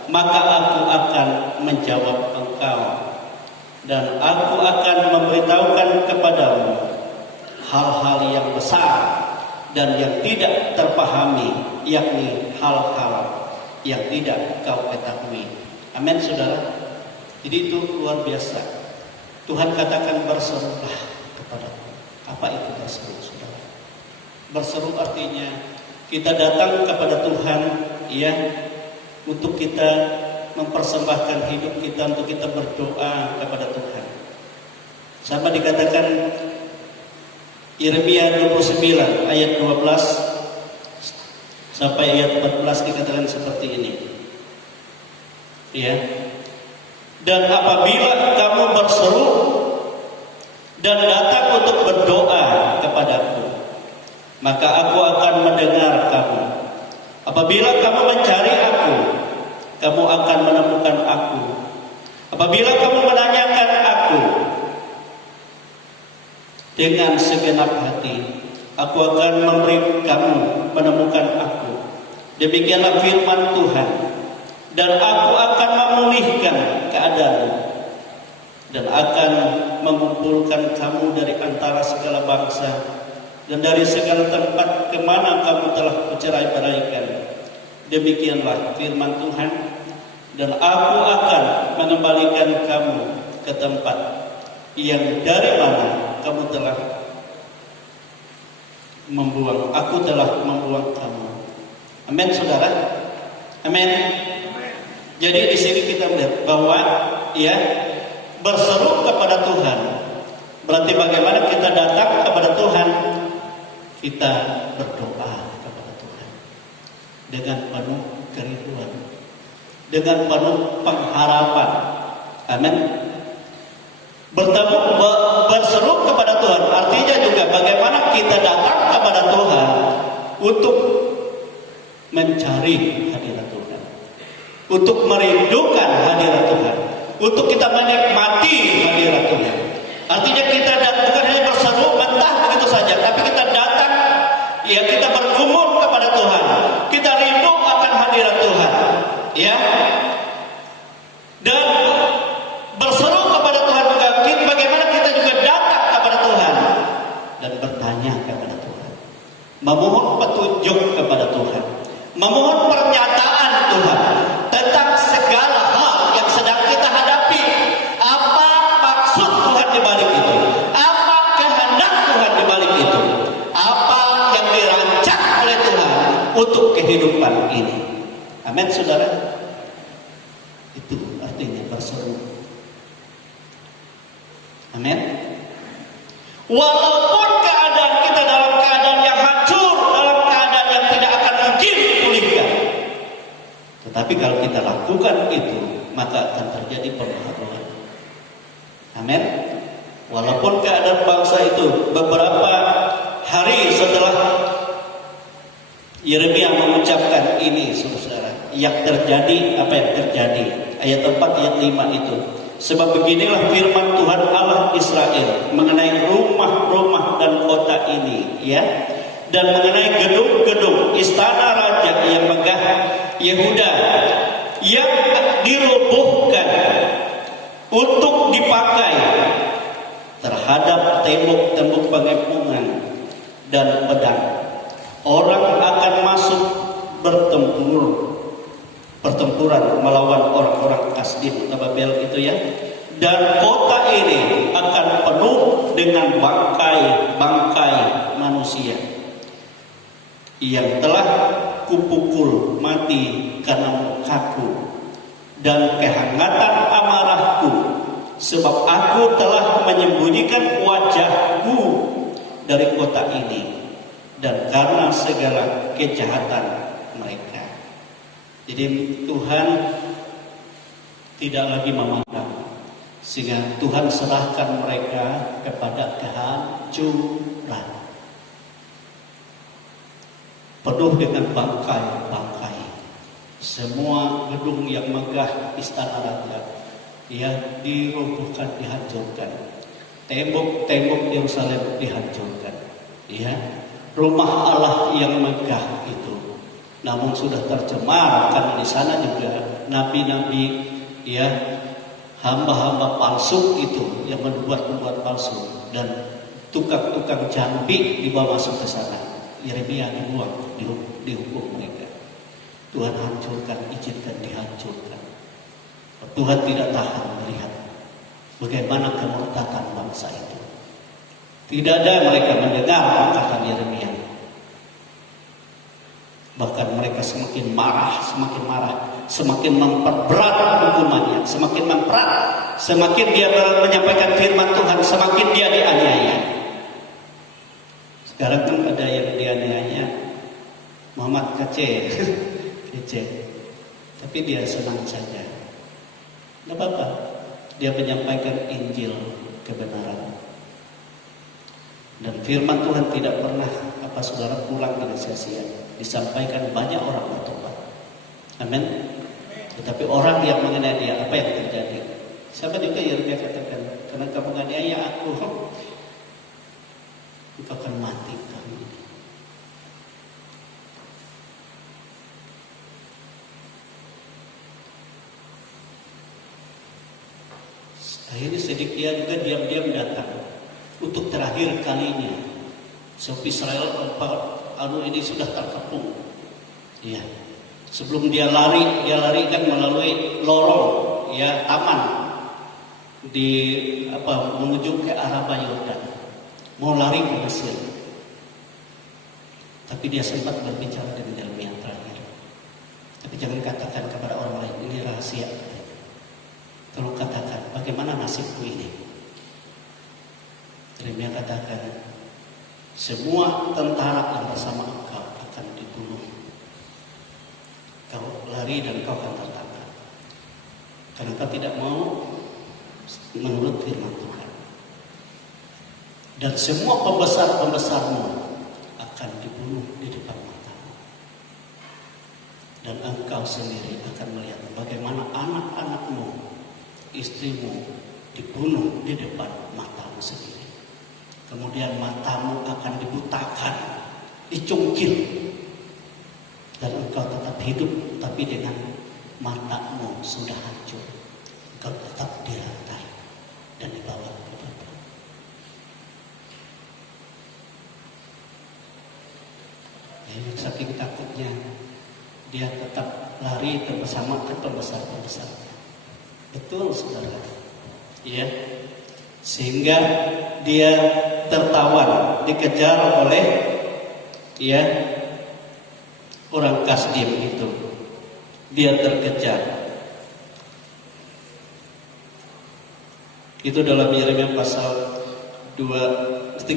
maka aku akan menjawab engkau, dan aku akan memberitahukan kepadamu hal-hal yang besar dan yang tidak terpahami, yakni hal-hal yang tidak kau ketahui. Amin, saudara. Jadi itu luar biasa. Tuhan katakan berserulah kepadaku. Apa itu berseru, saudara? Berseru artinya kita datang kepada Tuhan, ya, untuk kita mempersembahkan hidup kita, untuk kita berdoa kepada Tuhan. Sama dikatakan Yeremia 29 ayat 12 sampai ayat 14 dikatakan seperti ini. Ya. Dan apabila kamu berseru dan datang untuk berdoa kepadaku, maka aku akan mendengar kamu. Apabila kamu mencari aku, kamu akan menemukan aku. Apabila kamu menanyakan aku dengan segenap hati, aku akan memberi kamu menemukan aku. Demikianlah firman Tuhan. Dan aku akan memulihkan keadaanmu dan akan mengumpulkan kamu dari antara segala bangsa dan dari segala tempat kemana kamu telah kucerai-beraikan. Demikianlah firman Tuhan. Dan aku akan mengembalikan kamu ke tempat yang dari mana kamu telah membuang. Aku telah membuang kamu. Amin, saudara. Amin. Jadi di sini kita melihat bahwa ya berseru kepada Tuhan berarti bagaimana kita datang kepada Tuhan, kita berdoa kepada Tuhan dengan penuh kerinduan, dengan penuh pengharapan. Amin. Berseru kepada Tuhan artinya juga bagaimana kita datang kepada Tuhan untuk mencari hadirat Tuhan, untuk merindukan hadirat Tuhan, untuk kita menikmati hadirat Tuhan. Artinya kita bukan hanya berseru mentah begitu saja, tapi kita datang, ya kita bergumul kepada Tuhan, kita rindu akan hadirat Tuhan, ya. Dan berseru kepada Tuhan juga, bagaimana kita juga datang kepada Tuhan dan bertanya kepada Tuhan, memohon petunjuk kepada Tuhan, memohon pernyataan Tuhan tentang segala hal yang sedang kita hadapi. Apa maksud Tuhan di balik itu? Apa kehendak Tuhan di balik itu? Apa yang dirancang oleh Tuhan untuk kehidupan ini? Amin, saudara. Itu artinya berseru. Amin. Walaupun keadaan kita dalam keadaan yang hancur, dalam keadaan yang tidak akan mungkin dipulihkan, tetapi kalau kita lakukan itu, maka akan terjadi pembaharuan. Amin. Walaupun keadaan bangsa itu beberapa hari setelah Yeremia mengucapkan ini, saudara, yang terjadi, apa yang terjadi? Ayat 4, ayat 5 itu. Sebab beginilah firman Tuhan Allah Israel mengenai rumah-rumah dan kota ini, ya, dan mengenai gedung-gedung istana raja yang megah Yehuda yang dirobohkan untuk dipakai terhadap tembok-tembok pengepungan dan pedang. Orang akan masuk pertempuran melawan orang-orang Kasdim atau Babel itu, ya. Dan kota ini akan penuh dengan bangkai-bangkai manusia yang telah kupukul mati karena murkaku dan kehangatan amarahku, sebab aku telah menyembunyikan wajahku dari kota ini dan karena segala kejahatan mereka. Jadi Tuhan tidak lagi memandang, sehingga Tuhan serahkan mereka kepada kehancuran, penuh dengan bangkai-bangkai. Semua gedung yang megah istana raja, ya, dirobohkan, dihancurkan. Tembok-tembok Yerusalem dihancurkan, ya. Rumah Allah yang megah itu, namun sudah tercemar karena di sana juga nabi-nabi, ya, hamba-hamba palsu itu yang membuat palsu, dan tukang-tukang jambi dibawa masuk ke sana. Yeremia dibuang, dihukum mereka. Tuhan hancurkan, izinkan dihancurkan. Tuhan tidak tahan melihat bagaimana kemurtadan bangsa itu. Tidak ada mereka mendengar perkataan Yeremia. Bahkan mereka semakin marah, semakin memperberat hukumannya, semakin dia menyampaikan firman Tuhan, semakin dia dianiaya. Sekarang kan ada yang dianiaya Muhammad kece, tapi dia senang saja. Tidak apa-apa, dia menyampaikan Injil kebenaran. Dan firman Tuhan tidak pernah saudara pulang dengan sia-sia. Disampaikan banyak orang bertobat. Amin. Tetapi orang yang menganiaya, apa yang terjadi? Siapa juga Yeremia katakan, karena kamu menganiaya aku, engkau akan matikan. Akhirnya Sedekia juga diam-diam datang untuk terakhir kalinya. Sebab Israel ini sudah terkepung. Ya. Sebelum dia lari kan melalui lorong, ya, taman menuju ke arah Yordan, mau lari ke Mesir. Tapi dia sempat berbicara dengan Yeremia terakhir. Tapi jangan katakan kepada orang lain, ini rahasia. Kalau katakan, bagaimana nasibku ini? Yeremia katakan, semua tentara yang bersama engkau akan dibunuh. Kau lari dan kau akan tertangkap. Karena kau tidak mau menurut firman Tuhan. Dan semua pembesar-pembesarmu akan dibunuh di depan matamu. Dan engkau sendiri akan melihat bagaimana anak-anakmu, istrimu dibunuh di depan matamu sendiri. Kemudian matamu akan dibutakan, dicungkil, dan engkau tetap hidup, tapi dengan matamu sudah hancur. Engkau tetap dirantai dan dibawa ke Babel. Saking takutnya, dia tetap lari bersama pembesar-pembesarnya. Betul, saudara. Ya, sehingga dia tertawan, dikejar oleh orang Kasdim itu. Dia terkejar. Itu dalam Yeremia pasal 39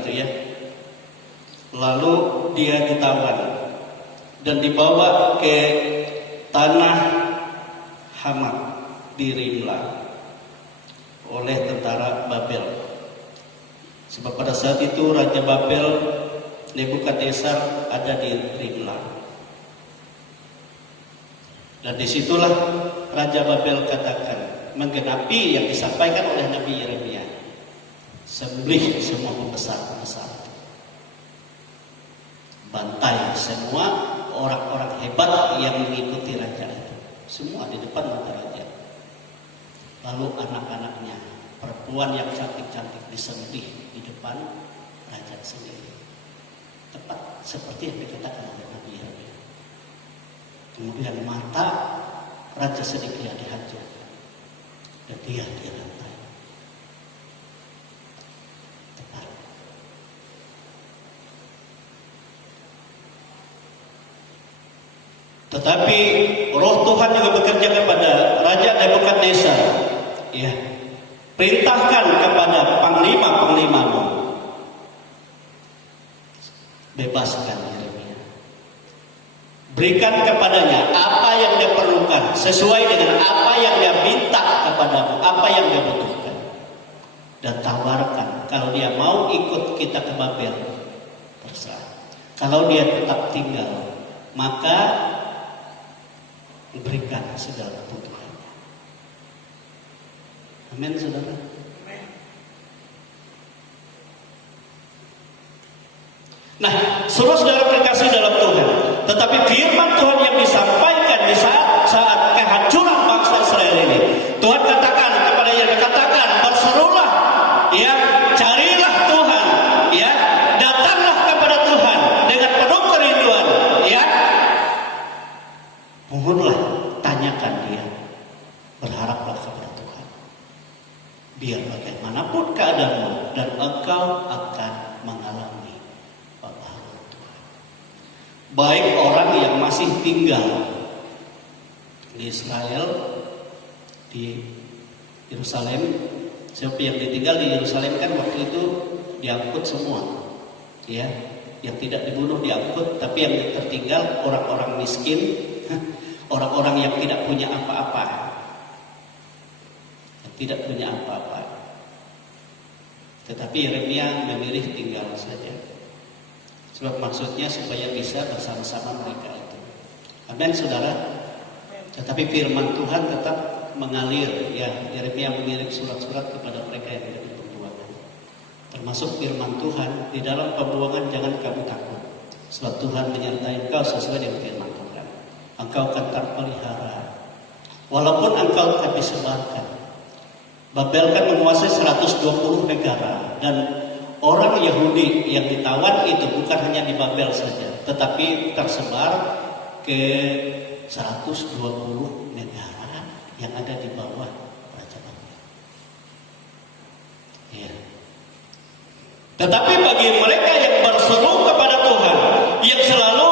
itu ya. Lalu dia ditawan dan dibawa ke tanah Hamat di Rimla oleh tentara Babel. Sebab pada saat itu Raja Babel Nebukadnezar ada di Rimla. Dan disitulah Raja Babel katakan, menggenapi yang disampaikan oleh Nabi Yeremia, sembelih semua pembesar-pembesar, bantai semua orang-orang hebat yang mengikuti raja itu, semua di depan mata raja. Lalu anak-anaknya, perempuan yang cantik-cantik disembelih di depan raja sendiri. Tepat seperti yang dikatakan oleh Nabi Yeremia. Kemudian mata Raja Sedekia dihancurkan dan dia dirantai. Tepat. Tetapi Roh Tuhan juga bekerja kepada Raja Nebukadnezar. Ya, perintahkan kepada panglima-panglimamu, bebaskan Yeremia. Berikan kepadanya apa yang dia perlukan sesuai dengan apa yang dia minta kepadamu, apa yang dia butuhkan. Dan tawarkan, kalau dia mau ikut kita ke Babel, terserah. Kalau dia tetap tinggal, maka diberikan segala kebutuhannya. Amin, saudara. Nah, saudara berkasih dalam Tuhan. Tetapi firman Tuhan yang disampaikan di saat kehancuran bangsa Israel ini, Tuhan katakan kepada Yeremia, katakan, berserulah, ya, carilah Tuhan, ya, datanglah kepada Tuhan dengan penuh kerinduan, ya, mohonlah, tanyakan dia, berharaplah kepada Tuhan. Biar bagaimanapun keadaanmu dan engkau akan mengalami pembaharuan Tuhan. Baik orang yang masih tinggal di Israel, di Yerusalem. Siapa yang ditinggal di Yerusalem kan waktu itu diangkut semua, ya, yang tidak dibunuh diangkut, tapi yang tertinggal orang-orang miskin, orang-orang yang tidak punya apa-apa, yang tidak punya apa-apa. Tetapi Yeremia memilih tinggal saja, sebab maksudnya supaya bisa bersama-sama mereka itu. Amin, saudara. Tetapi firman Tuhan tetap mengalir, ya. Yeremia mengirim surat-surat kepada mereka yang tidak berbuat. termasuk firman Tuhan, di dalam pembuangan jangan kamu takut, sebab Tuhan menyertai engkau sesuai dengan firman Tuhan. Engkau akan terpelihara, walaupun engkau akan disebarkan. Babel kan menguasai 120 negara, dan orang Yahudi yang ditawan itu bukan hanya di Babel saja, tetapi tersebar ke 120 negara yang ada di bawah Raja Babel. Ya. Tetapi bagi mereka yang berseru kepada Tuhan, yang selalu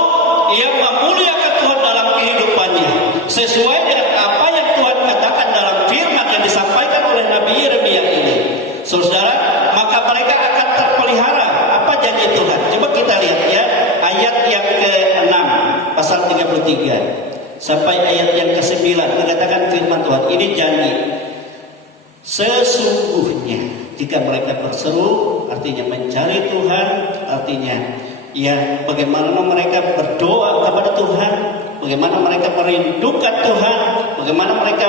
yang memuliakan Tuhan dalam kehidupannya, sesuai dengan apa yang Tuhan katakan dalam firman yang disampaikan oleh Nabi Yeremia ini, saudara, maka mereka akan terpelihara. Apa janji Tuhan? Coba kita lihat ya, ayat yang ke-6 pasal 33 sampai ayat yang ke-9 dikatakan firman Tuhan ini janji. Sesungguhnya jika mereka berseru, artinya mencari Tuhan, artinya ya bagaimana mereka berdoa kepada Tuhan, bagaimana mereka merindukan Tuhan, bagaimana mereka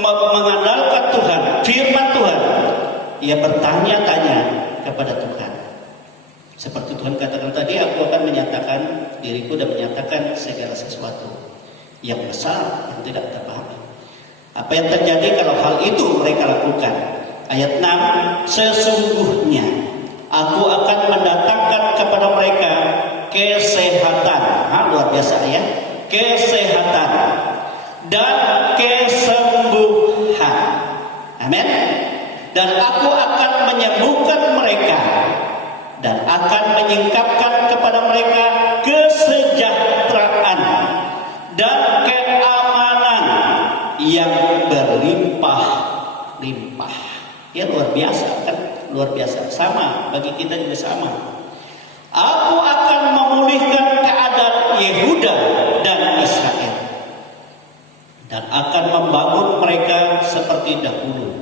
mengandalkan Tuhan, firman Tuhan, ia bertanya-tanya kepada Tuhan. Seperti Tuhan katakan tadi, aku akan menyatakan diriku dan menyatakan segala sesuatu yang besar yang tidak terpahami. Apa yang terjadi kalau hal itu mereka lakukan? Ayat 6, sesungguhnya aku akan mendatangkan kepada mereka kesehatan. Luar biasa ya. Kesehatan dan kesembuhan. Amin. Dan aku akan menyembuhkan mereka dan akan menyingkapkan kepada mereka kesejahteraan dan keamanan yang berlimpah-limpah. Ya luar biasa kan? Luar biasa. Sama bagi kita juga sama. Aku akan memulihkan keadaan Yehuda dan Israel dan akan membangun mereka seperti dahulu.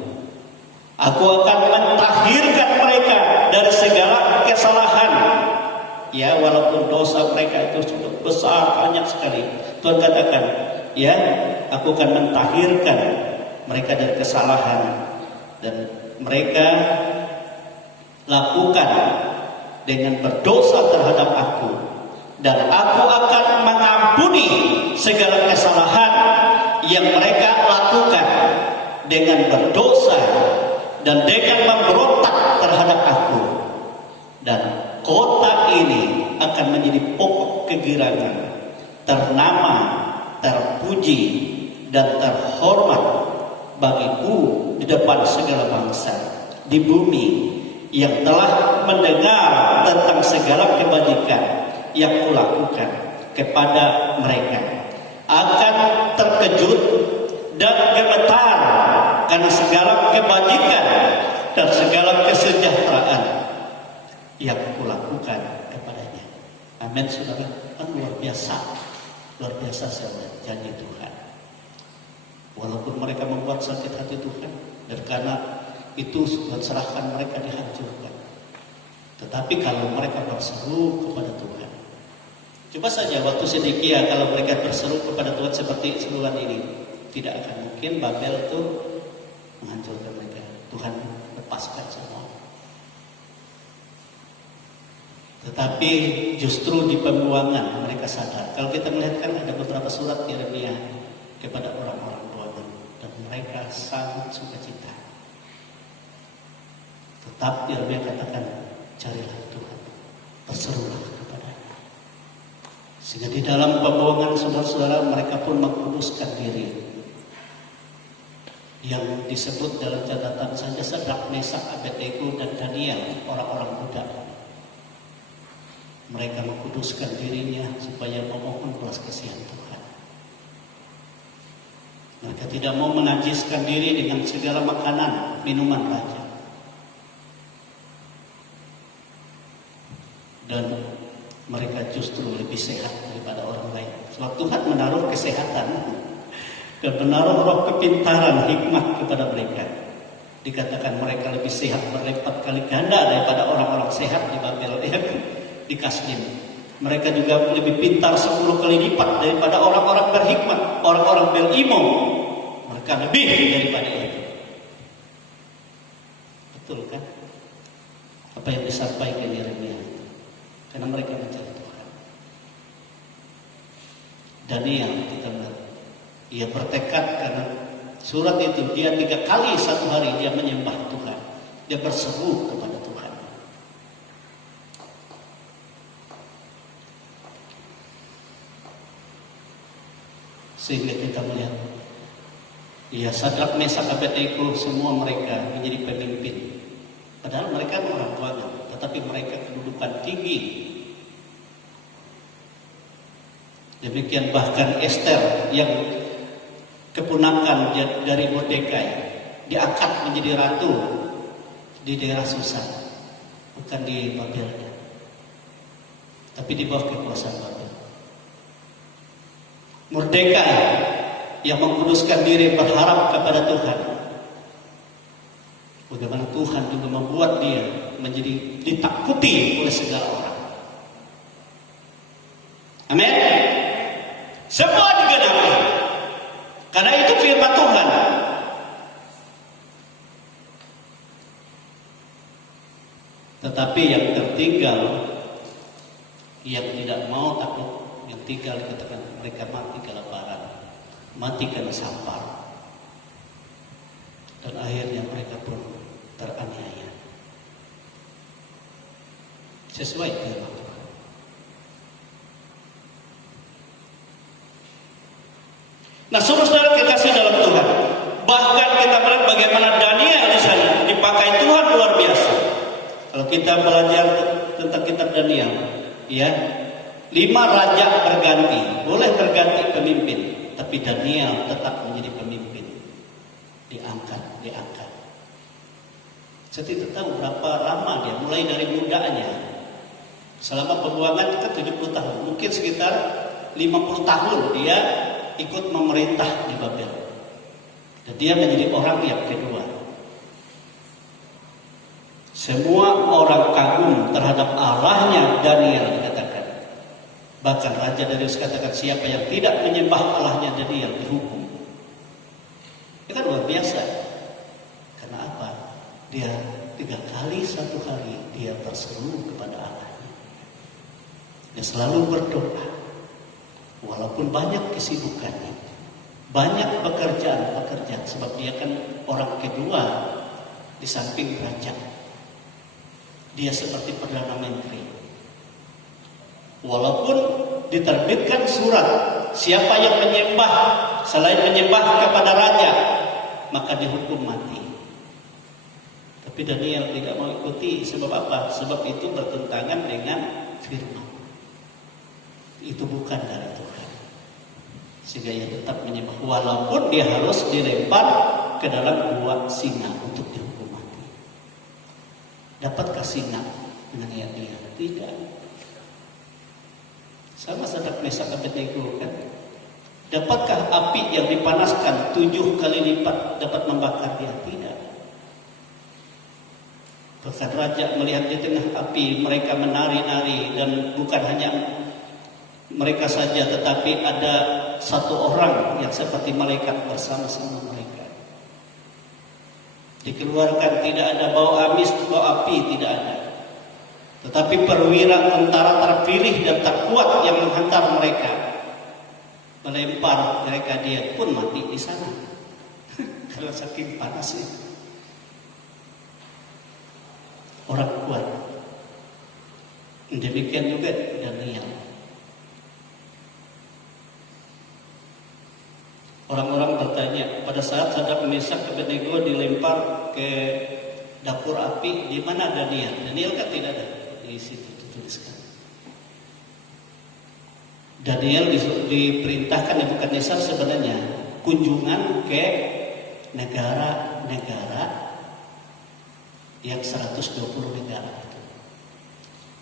Aku akan mentahirkan mereka dari segala kesalahan. Ya, walaupun dosa mereka itu sudah besar, banyak sekali. Tuhan katakan, ya, aku akan mentahirkan mereka dari kesalahan. Dan mereka lakukan dengan berdosa terhadap aku. Dan aku akan mengampuni segala kesalahan yang mereka lakukan dengan berdosa dan dengan memberontak terhadap aku. Dan kota ini akan menjadi pokok kegirangan, ternama, terpuji, dan terhormat bagiku di depan segala bangsa di bumi yang telah mendengar tentang segala kebajikan yang kulakukan kepada mereka. Akan terkejut dan gemetar karena segala kebajikan dan segala kesejahteraan yang kulakukan kepadanya. Amin, saudara. Luar biasa, luar biasa saudara, janji Tuhan. Walaupun mereka membuat sakit hati Tuhan, dan karena itu Tuhan serahkan mereka dihancurkan. Tetapi kalau mereka berseru kepada Tuhan, coba saja waktu Sedekia kalau mereka berseru kepada Tuhan seperti seruan ini, tidak akan mungkin Babel itu menghancurkan mereka. Tuhan lepaskan semua. Tetapi justru di pembuangan mereka sadar. Kalau kita melihat kan ada beberapa surat Yeremia kepada orang-orang buangan, dan mereka sangat sukacita. Tetap Yeremia katakan, carilah Tuhan, berserulah kepada-Nya. Sehingga di dalam pembuangan saudara-saudara mereka pun mengkuduskan diri. Yang disebut dalam catatan saja Sadrak, Mesak, Abednego dan Daniel, orang-orang budak. Mereka mengkuduskan dirinya supaya memohon belas kasihan Tuhan. Mereka tidak mau menajiskan diri dengan segala makanan, minuman raja. Dan mereka justru lebih sehat daripada orang lain. Sebab Tuhan menaruh kesehatan dan menaruh roh kepintaran, hikmah kepada mereka. Dikatakan mereka lebih sehat berlipat kali ganda daripada orang-orang sehat di Babel, di Kasdim. Mereka juga lebih pintar 10 kali lipat daripada orang-orang berhikmah, orang-orang berilmu. Mereka lebih daripada itu. Betul kan? apa yang disampaikan Yeremia, karena mereka mencari Tuhan. Daniel kita melihat, ia bertekad karena surat itu dia 3 kali satu hari dia menyembah Tuhan, dia berseru kepada Tuhan. Sehingga kita melihat, ya Sadrak, Mesak, Abednego semua mereka menjadi pemimpin. Padahal mereka orang tuanya, tetapi mereka kedudukan tinggi. Demikian bahkan Esther yang keponakan dari Mordekai diangkat menjadi ratu di daerah Susan, bukan di Babelnya, tapi di bawah kekuasaan Babel. Mordekai yang mengkuduskan diri berharap kepada Tuhan, bagaimana Tuhan juga membuat dia menjadi ditakuti oleh segala orang. Amin. Semua digenapi karena itu firman Tuhan. Tetapi yang tertinggal, yang tidak mau takut, yang tinggal dikatakan mereka mati kelaparan, mati karena sampar, dan akhirnya mereka pun teraniaya. Sesuai firman Tuhan. Nah, saudara kekasih dalam Tuhan, bahkan kita melihat bagaimana Daniel di sana dipakai Tuhan luar biasa. Kalau kita belajar tentang kitab Daniel, ya, 5 raja berganti, boleh berganti pemimpin, tapi Daniel tetap menjadi pemimpin, diangkat. Saya tidak tahu berapa lama dia, mulai dari mudanya, selama pembuangan kan 70 tahun, mungkin sekitar 50 tahun dia ikut memerintah di Babel, dan dia menjadi orang yang kedua. Semua orang kagum terhadap Allahnya Daniel dikatakan. Bahkan Raja Darius katakan siapa yang tidak menyembah Allahnya Daniel dihukum. Itu kan luar biasa. Karena apa? Dia 3 kali satu hari dia berseru kepada Allahnya. Dia selalu berdoa. Walaupun banyak kesibukannya, banyak pekerjaan, sebab dia kan orang kedua di samping raja. Dia seperti Perdana Menteri. Walaupun diterbitkan surat, siapa yang menyembah selain menyembah kepada raja, maka dihukum mati. Tapi Daniel tidak mau ikuti, sebab apa? Sebab itu bertentangan dengan firman. Itu bukan dari Tuhan. Sehingga ia tetap menyembah, walaupun dia harus dilempar ke dalam gua singa untuk dihukum mati. Dapatkah singa menganiaya dia? Tidak. Sama Sadrak, Mesak, Abednego kan. Dapatkah api yang dipanaskan 7 kali lipat dapat membakar dia? Tidak. Bahkan raja melihat di tengah api mereka menari-nari, dan bukan hanya mereka saja, tetapi ada satu orang yang seperti malaikat bersama-sama mereka. Dikeluarkan, tidak ada bau amis, bau api tidak ada. Tetapi perwira tentara terpilih dan terkuat yang menghantar mereka, melempar mereka, dia pun mati di sana. Karena saking panasnya. Orang kuat. Demikian juga Daniel. Orang-orang bertanya, pada saat Sadrak, Mesak, Abednego dilempar ke dapur api, di mana Daniel? Daniel kan tidak ada di situ dituliskan. Daniel diperintahkan Nebukadnezar sebenarnya kunjungan ke negara-negara yang 120 negara itu,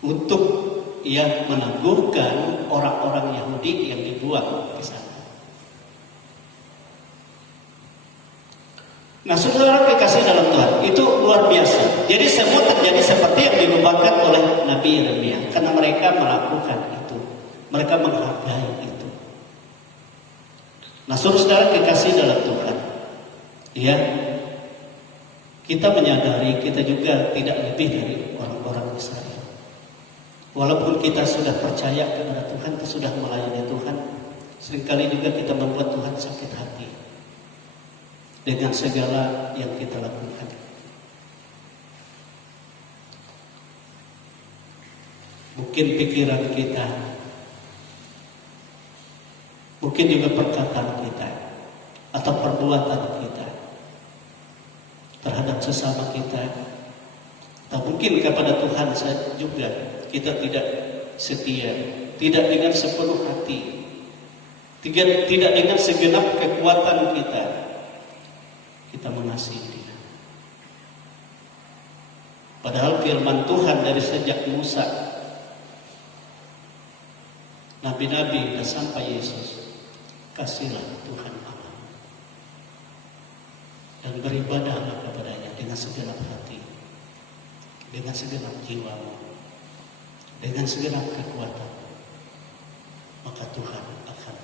untuk ia meneguhkan orang-orang Yahudi yang dibuang ke sana. Nah, saudara kekasih dalam Tuhan, itu luar biasa. Jadi semua terjadi seperti yang dinubuatkan oleh Nabi Yeremia, karena mereka melakukan itu, mereka menghargai itu. Nah, saudara kekasih dalam Tuhan, ya, kita menyadari kita juga tidak lebih dari orang orang Israel. Walaupun kita sudah percaya kepada Tuhan, kita sudah melayani Tuhan, seringkali juga kita membuat Tuhan sakit hati dengan segala yang kita lakukan. Mungkin pikiran kita, mungkin juga perkataan kita, atau perbuatan kita terhadap sesama kita, atau mungkin kepada Tuhan juga kita tidak setia, tidak dengan sepenuh hati, tidak dengan segenap kekuatan kita mengasihi Dia. Padahal firman Tuhan dari sejak Musa, nabi-nabi dan sampai Yesus, kasihlah Tuhan Allah dan beribadahlah kepadanya dengan segenap hati, dengan segenap jiwamu, dengan segenap kekuatan, maka Tuhan akan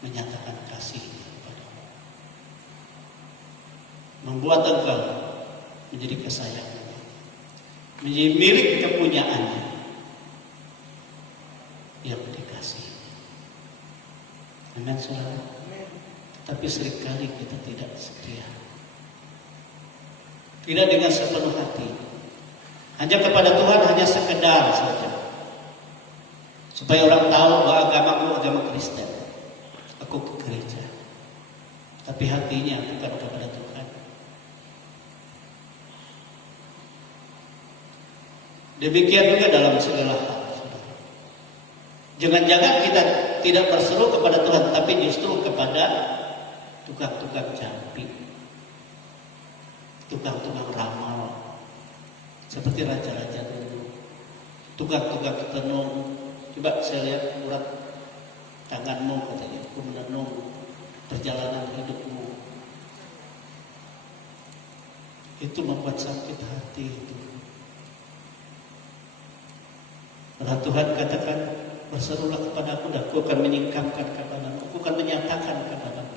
menyatakan kasih-Nya kepadamu, membuat engkau menjadi kesayangannya, menjadi milik kepunyaannya yang dikasihi. Amin, saudara. Tapi seringkali kita tidak setia, tidak dengan sepenuh hati, hanya kepada Tuhan, hanya sekedar saja, supaya orang tahu bahwa agamaku agama Kristen, aku ke gereja, tapi hatinya bukan kepada Tuhan. Demikian juga dalam segala hal. Jangan-jangan kita tidak berseru kepada Tuhan, tapi justru kepada tukang-tukang jampi, tukang-tukang ramal, seperti raja-raja dulu, tukang-tukang tenung. Coba saya lihat urat tanganmu, katanya, aku menenung perjalanan hidupmu. Itu membuat sakit hati itu. Karena Tuhan katakan, berserulah kepadaku dan aku akan menyingkapkan kepadamu, aku akan menyatakan kepadamu.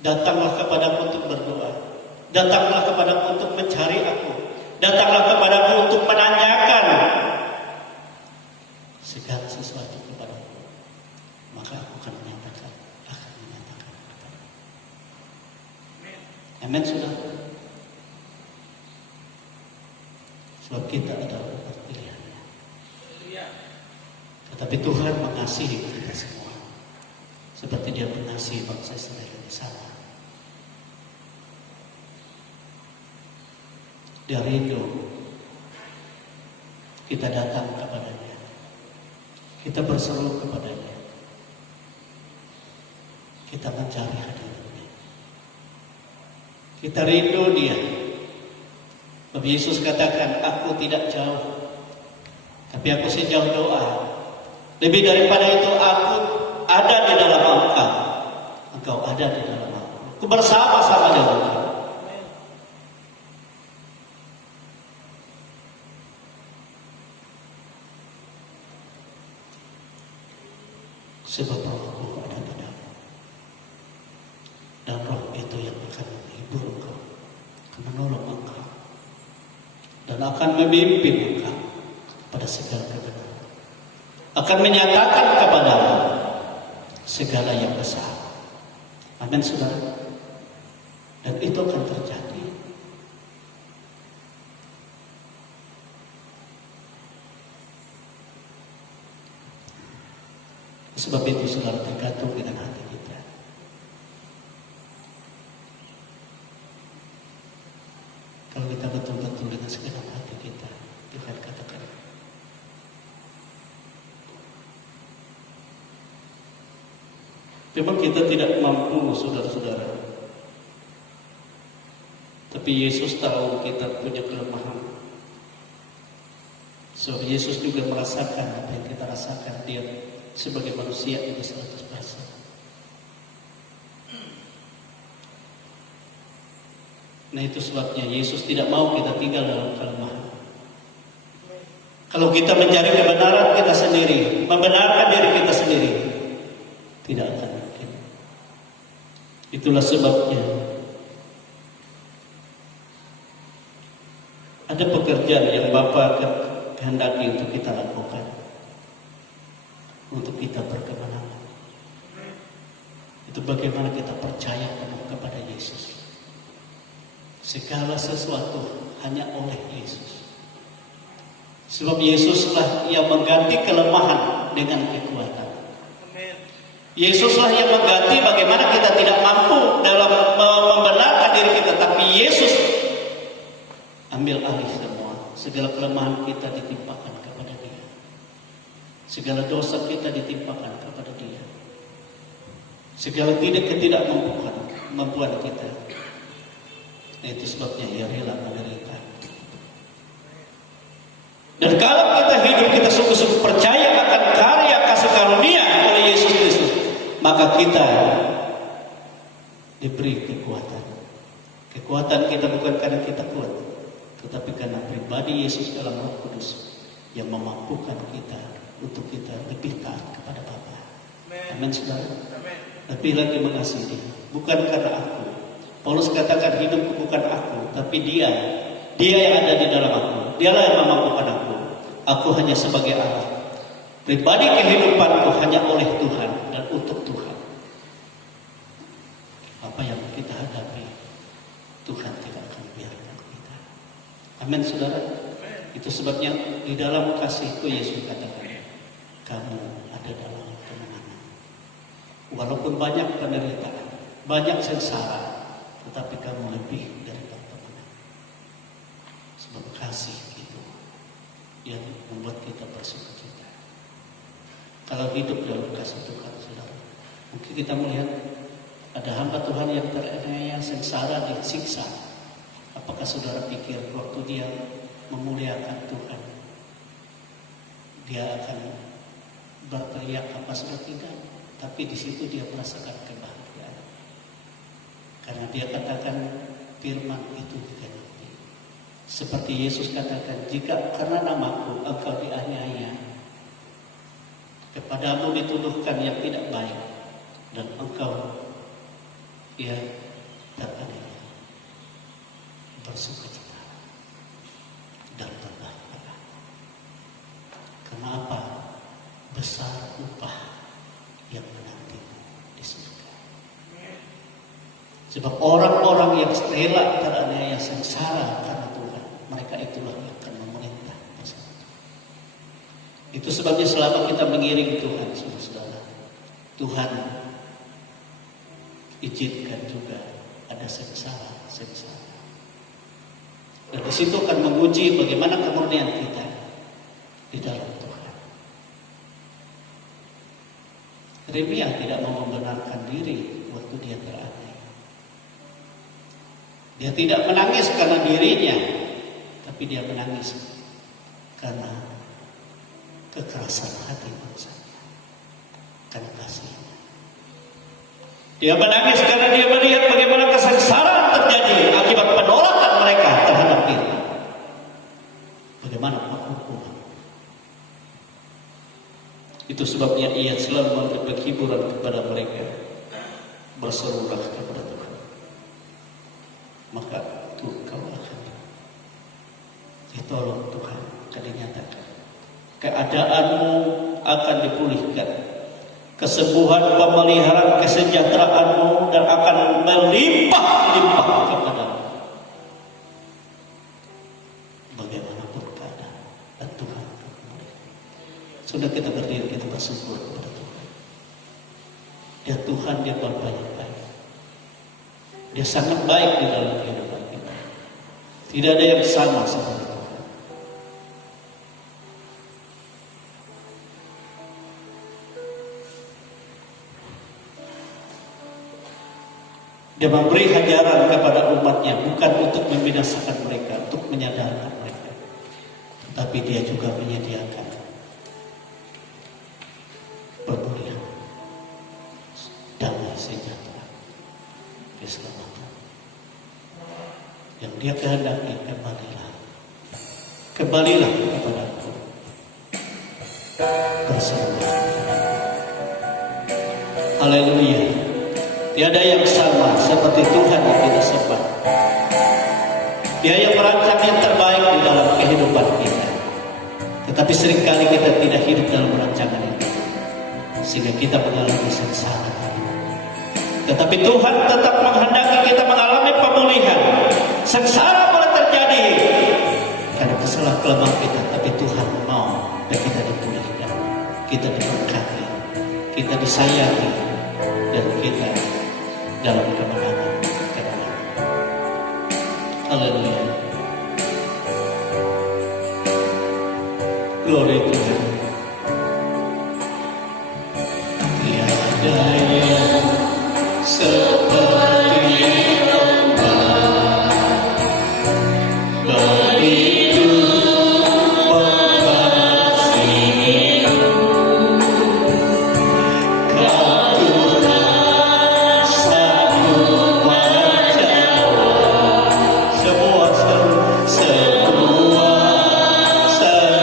Datanglah kepadaku untuk berdoa, datanglah kepadaku untuk mencari aku, datanglah kepadaku untuk menanyakan segala sesuatu kepadaku, maka aku akan menyatakan kepadamu. Amin, saudara. Sebab kita adalah umat pilihannya. Tetapi Tuhan mengasihi kita semua, seperti Dia mengasihi bangsa Israel di sana. Dia rindu kita datang kepadanya, kita berseru kepadanya, kita mencari hadiratnya, kita rindu Dia. Nabi Yesus katakan, aku tidak jauh, tapi aku sejauh doa. Lebih daripada itu, aku ada di dalam engkau, engkau ada di dalam aku. Aku bersama-sama dengan engkau. Sebab rohku ada padamu, dan roh itu yang akan menghibur engkau, akan menolong engkau, dan akan memimpin engkau pada segala kebenaran, akan menyatakan kepadamu segala yang besar. Amin, saudara. Dan itu akan terjadi. Sebab itu saudara, tergantung dengan hati kita. Kalau kita betul-betul dengan segenap hati kita, Tuhan katakan, memang kita tidak mampu, saudara-saudara. Tapi Yesus tahu kita punya kelemahan. Sebab Yesus juga merasakan apa yang kita rasakan. Dia sebagai manusia itu 100%. Nah, itu sebabnya Yesus tidak mau kita tinggal dalam kelemahan. Kalau kita mencari kebenaran kita sendiri, membenarkan diri kita sendiri, tidak akan mungkin. Itulah sebabnya Ada pekerjaan yang Bapa kehendaki untuk kita lakukan, untuk kita berkemenangan. Itu bagaimana kita percaya penuh kepada Yesus. Segala sesuatu hanya oleh Yesus. Sebab Yesuslah yang mengganti kelemahan dengan kekuatan. Yesuslah yang mengganti bagaimana kita tidak mampu dalam membenarkan diri kita, tapi Yesus ambil alih semua. Segala kelemahan kita ditimpakan kepada Dia. Segala dosa kita ditimpakan kepada Dia. Segala ketidakmampuan kita. Itu sebabnya Ia rela menderita. Dan kalau kita hidup, kita sungguh-sungguh percaya akan karya kasih karunia oleh Yesus Kristus, maka kita diberi kekuatan. Kekuatan kita bukan karena kita kuat, tetapi karena pribadi Yesus dalam Roh Kudus yang memampukan kita untuk kita lebih taat kepada Bapa. Amin, saudara. Lebih lagi mengasihi Dia, bukan karena aku. Paulus katakan hidupku bukan aku, tapi Dia yang ada di dalam aku. Dialah yang memampukan aku. Aku hanya sebagai alat. Pribadi kehidupanku hanya oleh Tuhan dan untuk Tuhan. Apa yang kita hadapi, Tuhan tidak akan biarkan kita. Amin, saudara. Itu sebabnya di dalam kasih-Ku Yesus katakan, kamu ada dalam kemenangan. Walaupun banyak penderitaan, banyak sengsara, tetapi kamu lebih dari teman-teman. Sebab kasih itu yang membuat kita bersukacita. Kalau hidup dalam kasih Tuhan, saudara, mungkin kita melihat ada hamba Tuhan yang teraniaya, sengsara, disiksa. Apakah saudara pikir waktu dia memuliakan Tuhan, dia akan berteriak apa sudah tidak? Tapi di situ dia merasakan kebahagiaan. Karena dia katakan firman itu digenapi. Seperti Yesus katakan, jika karena namaku engkau dianiaya, kepadamu dituduhkan yang tidak baik, dan engkau teraniaya, bersukacita dan berbahagia. Kenapa? Besar upah yang menantimu di surga. Sebab orang-orang yang rela teraniaya sengsara karena Tuhan, mereka itulah yang akan memerintah bersama Tuhan. Itu sebabnya selama kita mengiring Tuhan, saudara, Tuhan izinkan juga ada sengsara. Dan di situ akan menguji bagaimana kemurnian kita di dalam Tuhan. Yeremia tidak mau membenarkan diri waktu dia teraniaya. Dia tidak menangis karena dirinya, tapi dia menangis karena kekerasan hati bangsanya, karena kasihnya. Dia menangis karena dia melihat bagaimana kesengsaraan terjadi akibat penolakan mereka terhadap dia. Bagaimana hukuman? Itu sebabnya ia selalu memberi hiburan kepada mereka, berserulah kepada Tuhan. Maka kau akan ditolong Tuhan, akan dinyatakan. Keadaanmu akan dipulihkan, kesembuhan, pemeliharaan, kesejahteraanmu dan akan melimpah-limpah kepadamu. Bagaimanapun keadaan, dan Tuhan akan memulihkan. Sudah kita berdiri, kita bersyukur kepada Tuhan. Dia Tuhan, dia Bapa yang baik. Dia sangat baik di dalam kehidupan kita. Tidak ada yang sama seperti Tuhan. Dia memberi ajaran kepada umatnya bukan untuk membinasakan mereka, untuk menyadarkan mereka, tapi dia juga menyediakan pemulihan, damai sejahtera, keselamatan. Yang dia kehendaki, kembalilah kepada Aku, bersama. Haleluya. Tiada yang sama seperti Tuhan yang tidak sempat. Dia yang merancang yang terbaik di dalam Tetapi seringkali kita tidak hidup dalam rancangan itu, sehingga kita mengalami sengsara. Tetapi Tuhan tetap menghendaki kita mengalami pemulihan. Sengsara boleh terjadi karena kesalahan kelemahan kita, tapi Tuhan mau dan kita dipulihkan, kita diberkati, kita disayangi, dan kita dalam kemenangan. Haleluya. Glory Tuhan. Tiada yang seperti Engkau, begitu mengasihimu. Kau Tuhan sanggup menjawab semua seru, semua seru.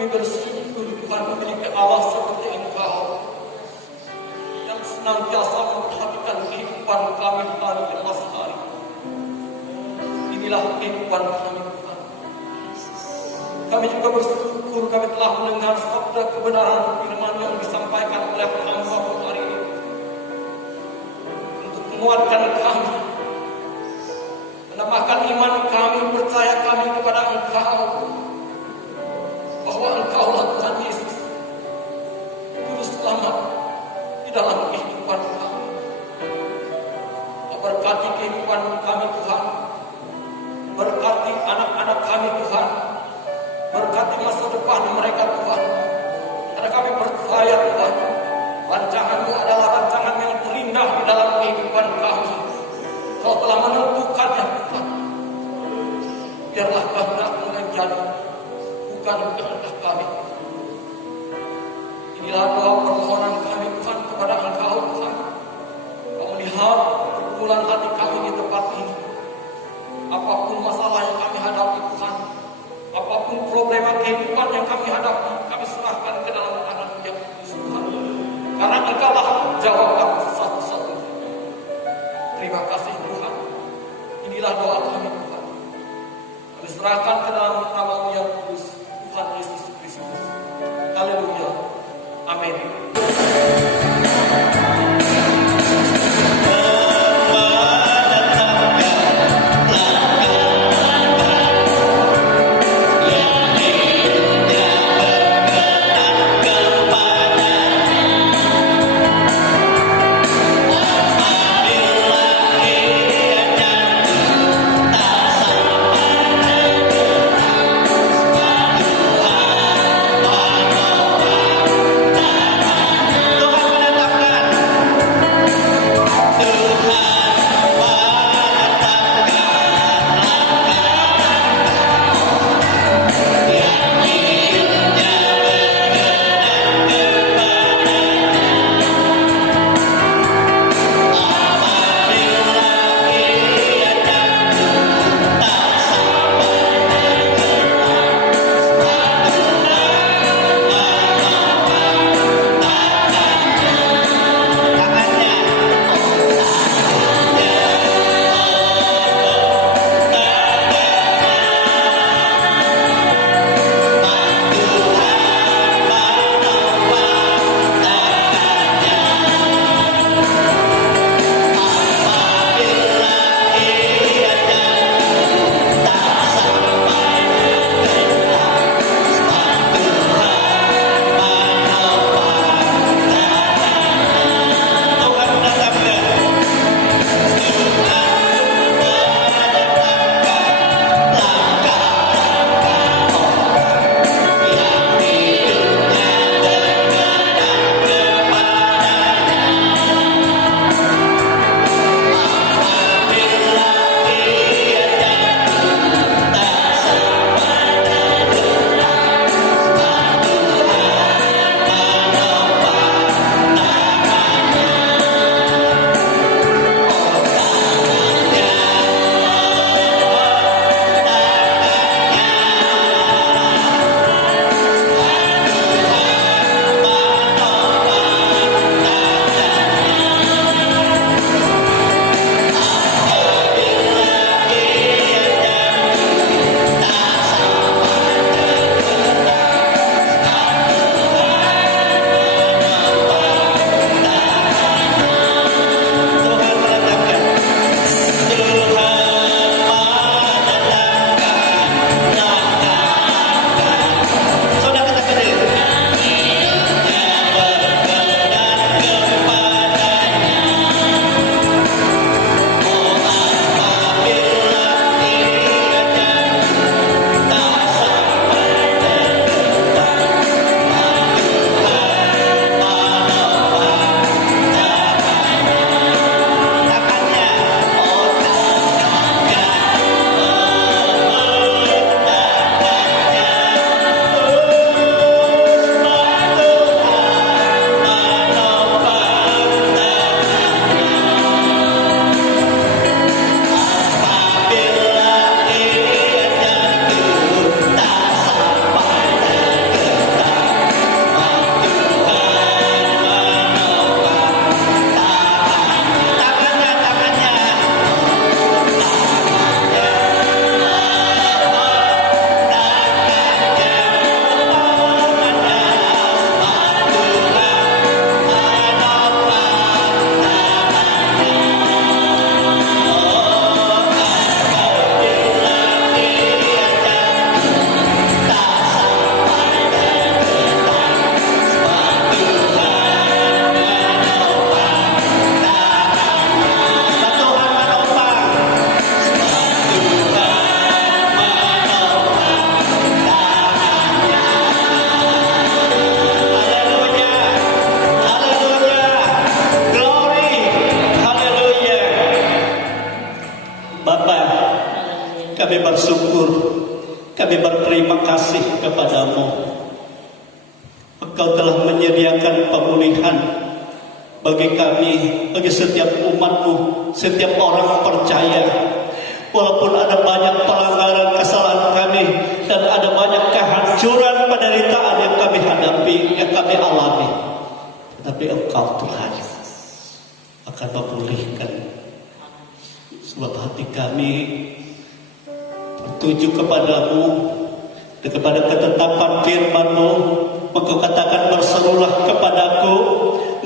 Kami bersyukur Tuhan memiliki Allah seperti Engkau yang senantiasa memperhatikan kehidupan kami hari lepas hari. Inilah kehidupan kami Tuhan. Kami juga bersyukur kami telah mendengar sabda kebenaran firman yang disampaikan oleh hamba-Mu hari ini untuk menguatkan kami, menambahkan iman kami, percaya kami kepada Engkau, bahwa Engkaulah Tuhan Yesus, Juru Selamat di dalam kehidupan kami. Berkati kehidupan kami Tuhan, berkati anak-anak kami Tuhan, berkati masa depan mereka Tuhan. Karena kami percaya Tuhan, rancangan-Mu adalah rancangan yang terindah di dalam kehidupan kami. Kau telah menentukannya Tuhan. Biarlah kehendak-Mu yang jadi, bukan kehendak kami. Inilah doa permohonan kami Tuhan kepada Engkau Tuhan. Kau melihat pergumulan hati kami di tempat ini. Apapun masalah yang kami hadapi Tuhan, apapun problema kehidupan yang kami hadapi, kami serahkan ke dalam tangan yang kudus Tuhan. Karena Engkaulah jawaban satu-satunya. Terima kasih Tuhan. Inilah doa kami Tuhan. Kami serahkan ke dalam nama-Mu yang kudus, Tuhan Yesus Kristus. Haleluya. Amin. Terima bersyukur, kami berterima kasih kepadamu. Engkau telah menyediakan pemulihan bagi kami, bagi setiap umatmu, setiap orang percaya. Walaupun ada banyak pelanggaran kesalahan kami dan ada banyak kehancuran penderitaan yang kami hadapi, yang kami alami, tetapi Engkau Tuhan akan memulihkan. Sebab hati kami tertuju kepadamu dan kepada ketetapan firman-Mu. Engkau katakan, berserulah kepadaku,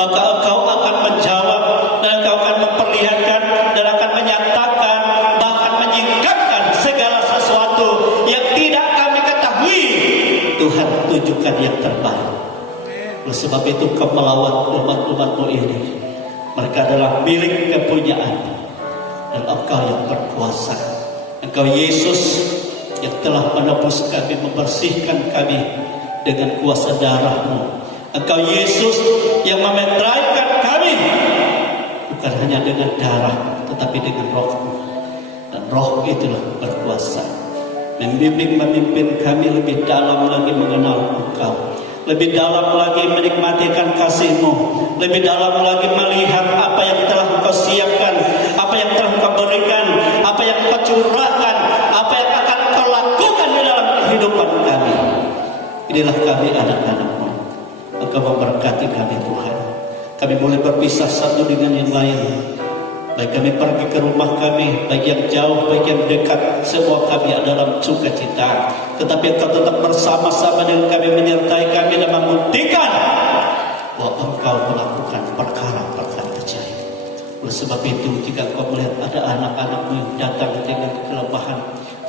maka Engkau akan menjawab, dan Engkau akan memperlihatkan dan akan menyatakan, bahkan menyingkapkan segala sesuatu yang tidak kami ketahui. Tuhan, tunjukkan yang terbaik. Oleh sebab itu Kau melawat umat-umat-Mu ini. Mereka adalah milik kepunyaan, dan Engkau yang berkuasa. Engkau Yesus yang telah menebus kami, membersihkan kami dengan kuasa darah-Mu. Engkau Yesus yang memeteraikan kami, bukan hanya dengan darah, tetapi dengan Roh-Mu. Dan Roh itulah berkuasa, membimbing, memimpin kami lebih dalam lagi mengenal Engkau, lebih dalam lagi menikmatikan kasih-Mu, lebih dalam lagi melihat apa yang telah Engkau siapkan, apa yang telah Engkau berikan, apa yang Engkau curahkan, apa yang akan Engkau lakukan di dalam kehidupan kami. Inilah kami anak-anak-Mu. Engkau memberkati kami Tuhan. Kami boleh berpisah satu dengan yang lain. Baik kami pergi ke rumah kami, baik yang jauh, baik yang dekat, semua kami dalam sukacita. Tetapi Engkau tetap bersama-sama dengan kami, menyertai kami dan membuktikan bahwa Engkau melakukan perkara-perkara ajaib. Oleh sebab itu, jika Engkau melihat ada anak-anak-Mu yang datang dengan kelemahan,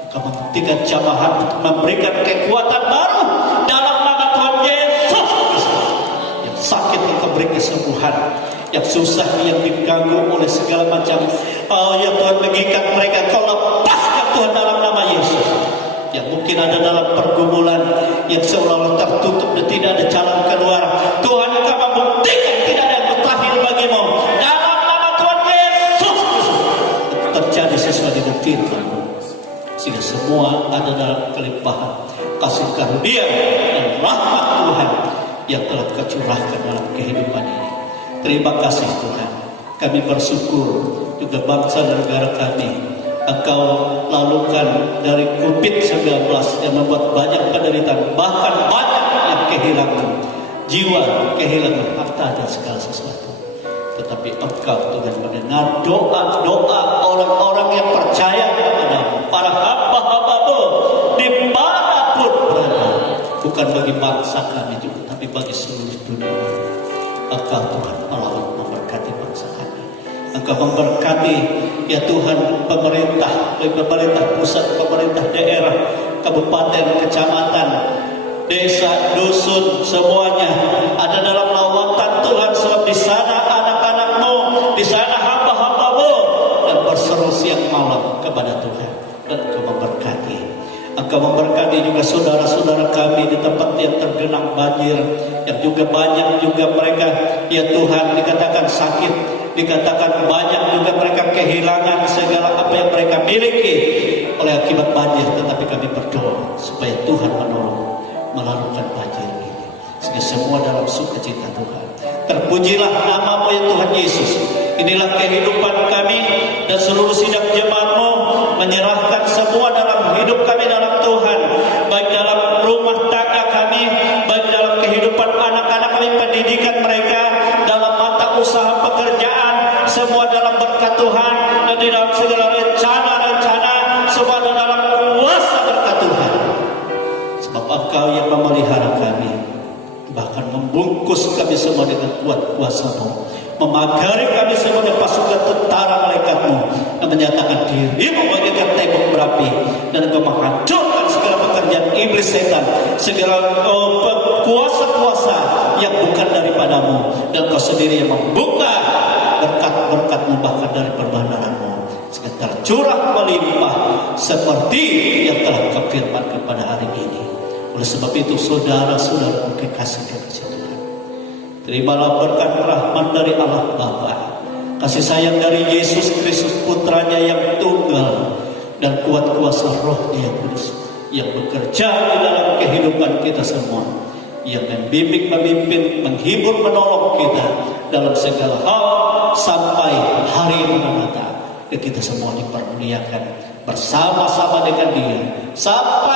Engkau membuktikan jamahan untuk memberikan kekuatan baru dalam nama Tuhan Yesus. Yang sakit Engkau beri kesembuhan, yang susah, yang diganggu oleh segala macam, yang Tuhan mengikat mereka, Kau lepaskan Tuhan dalam nama Yesus. Yang mungkin ada dalam pergumulan yang seolah-olah tertutup dan tidak ada jalan keluar, Tuhan Engkau membuktikan tidak ada yang mustahil bagimu. Dalam nama Tuhan Yesus terjadi sesuai dengan firman-Mu, sehingga semua ada dalam kelimpahan kasih karunia dan rahmat Tuhan yang telah Kau curahkan dalam kehidupan ini. Terima kasih Tuhan. Kami bersyukur juga bangsa dan negara kami Engkau lalukan dari COVID-19 yang membuat banyak penderitaan, bahkan banyak yang kehilangan jiwa, kehilangan harta dan segala sesuatu. Tetapi Engkau Tuhan mendengar doa-doa orang-orang yang percaya kepada-Mu, para hamba-hamba-Mu dimanapun berada, bukan bagi bangsa kami juga, tapi bagi seluruh dunia. Engkau Tuhan Allah memberkati bangsa kami. Engkau memberkati ya Tuhan pemerintah, baik pemerintah pusat, pemerintah daerah, kabupaten, kecamatan, desa, dusun, semuanya ada dalam lawatan Tuhan. Sebab di sana anak-anak-Mu, di sana hamba-hamba-Mu, dan berseru siang malam kepada Tuhan. Dan Engkau memberkati. Engkau memberkati juga saudara-saudara kami di tempat yang tergenang banjir, yang juga banyak juga mereka ya Tuhan dikatakan sakit, dikatakan banyak juga mereka kehilangan segala apa yang mereka miliki oleh akibat banjir. Tetapi kami berdoa supaya Tuhan menolong melalukan banjir ini, sehingga semua dalam sukacita Tuhan. Terpujilah nama-Mu ya Tuhan Yesus. Inilah kehidupan kami dan seluruh sidang jemaat-Mu, menyerahkan semua dalam hidup kami dalam Tuhan, baik dalam rumah tangga kami, baik dalam kehidupan anak-anak kami, pendidikan mereka, dalam mata usaha pekerjaan, semua dalam berkat Tuhan, dan di dalam segala rencana-rencana, semua dalam kuasa berkat Tuhan. Sebab Engkau yang memelihara kami, bahkan membungkus kami semua dengan kuat kuasa-Mu, memagari kami semua dengan pasukan tentara malaikat-Mu, dan menyatakan diri-Mu bagaikan tembok berapi, dan Engkau menghancurkan segala pekerjaan iblis setan, segala kuasa-kuasa yang bukan daripada-Mu, dan Engkau sendiri yang membuka berkat-berkat-Mu bahkan dari perbandaran-Mu, sehingga tercurah melimpah seperti yang telah Engkau firmankan pada hari ini. Oleh sebab itu saudara-saudara kekasih Tuhan, terimalah berkat rahmat dari Allah Bapa, kasih sayang dari Yesus Kristus putranya yang tunggal, dan kuat kuasa Roh-Nya yang kudus yang bekerja di dalam kehidupan kita semua, yang membimbing, memimpin, menghibur, menolong kita dalam segala hal sampai hari Maranatha. Dan kita semua dipermuliakan bersama-sama dengan Dia sampai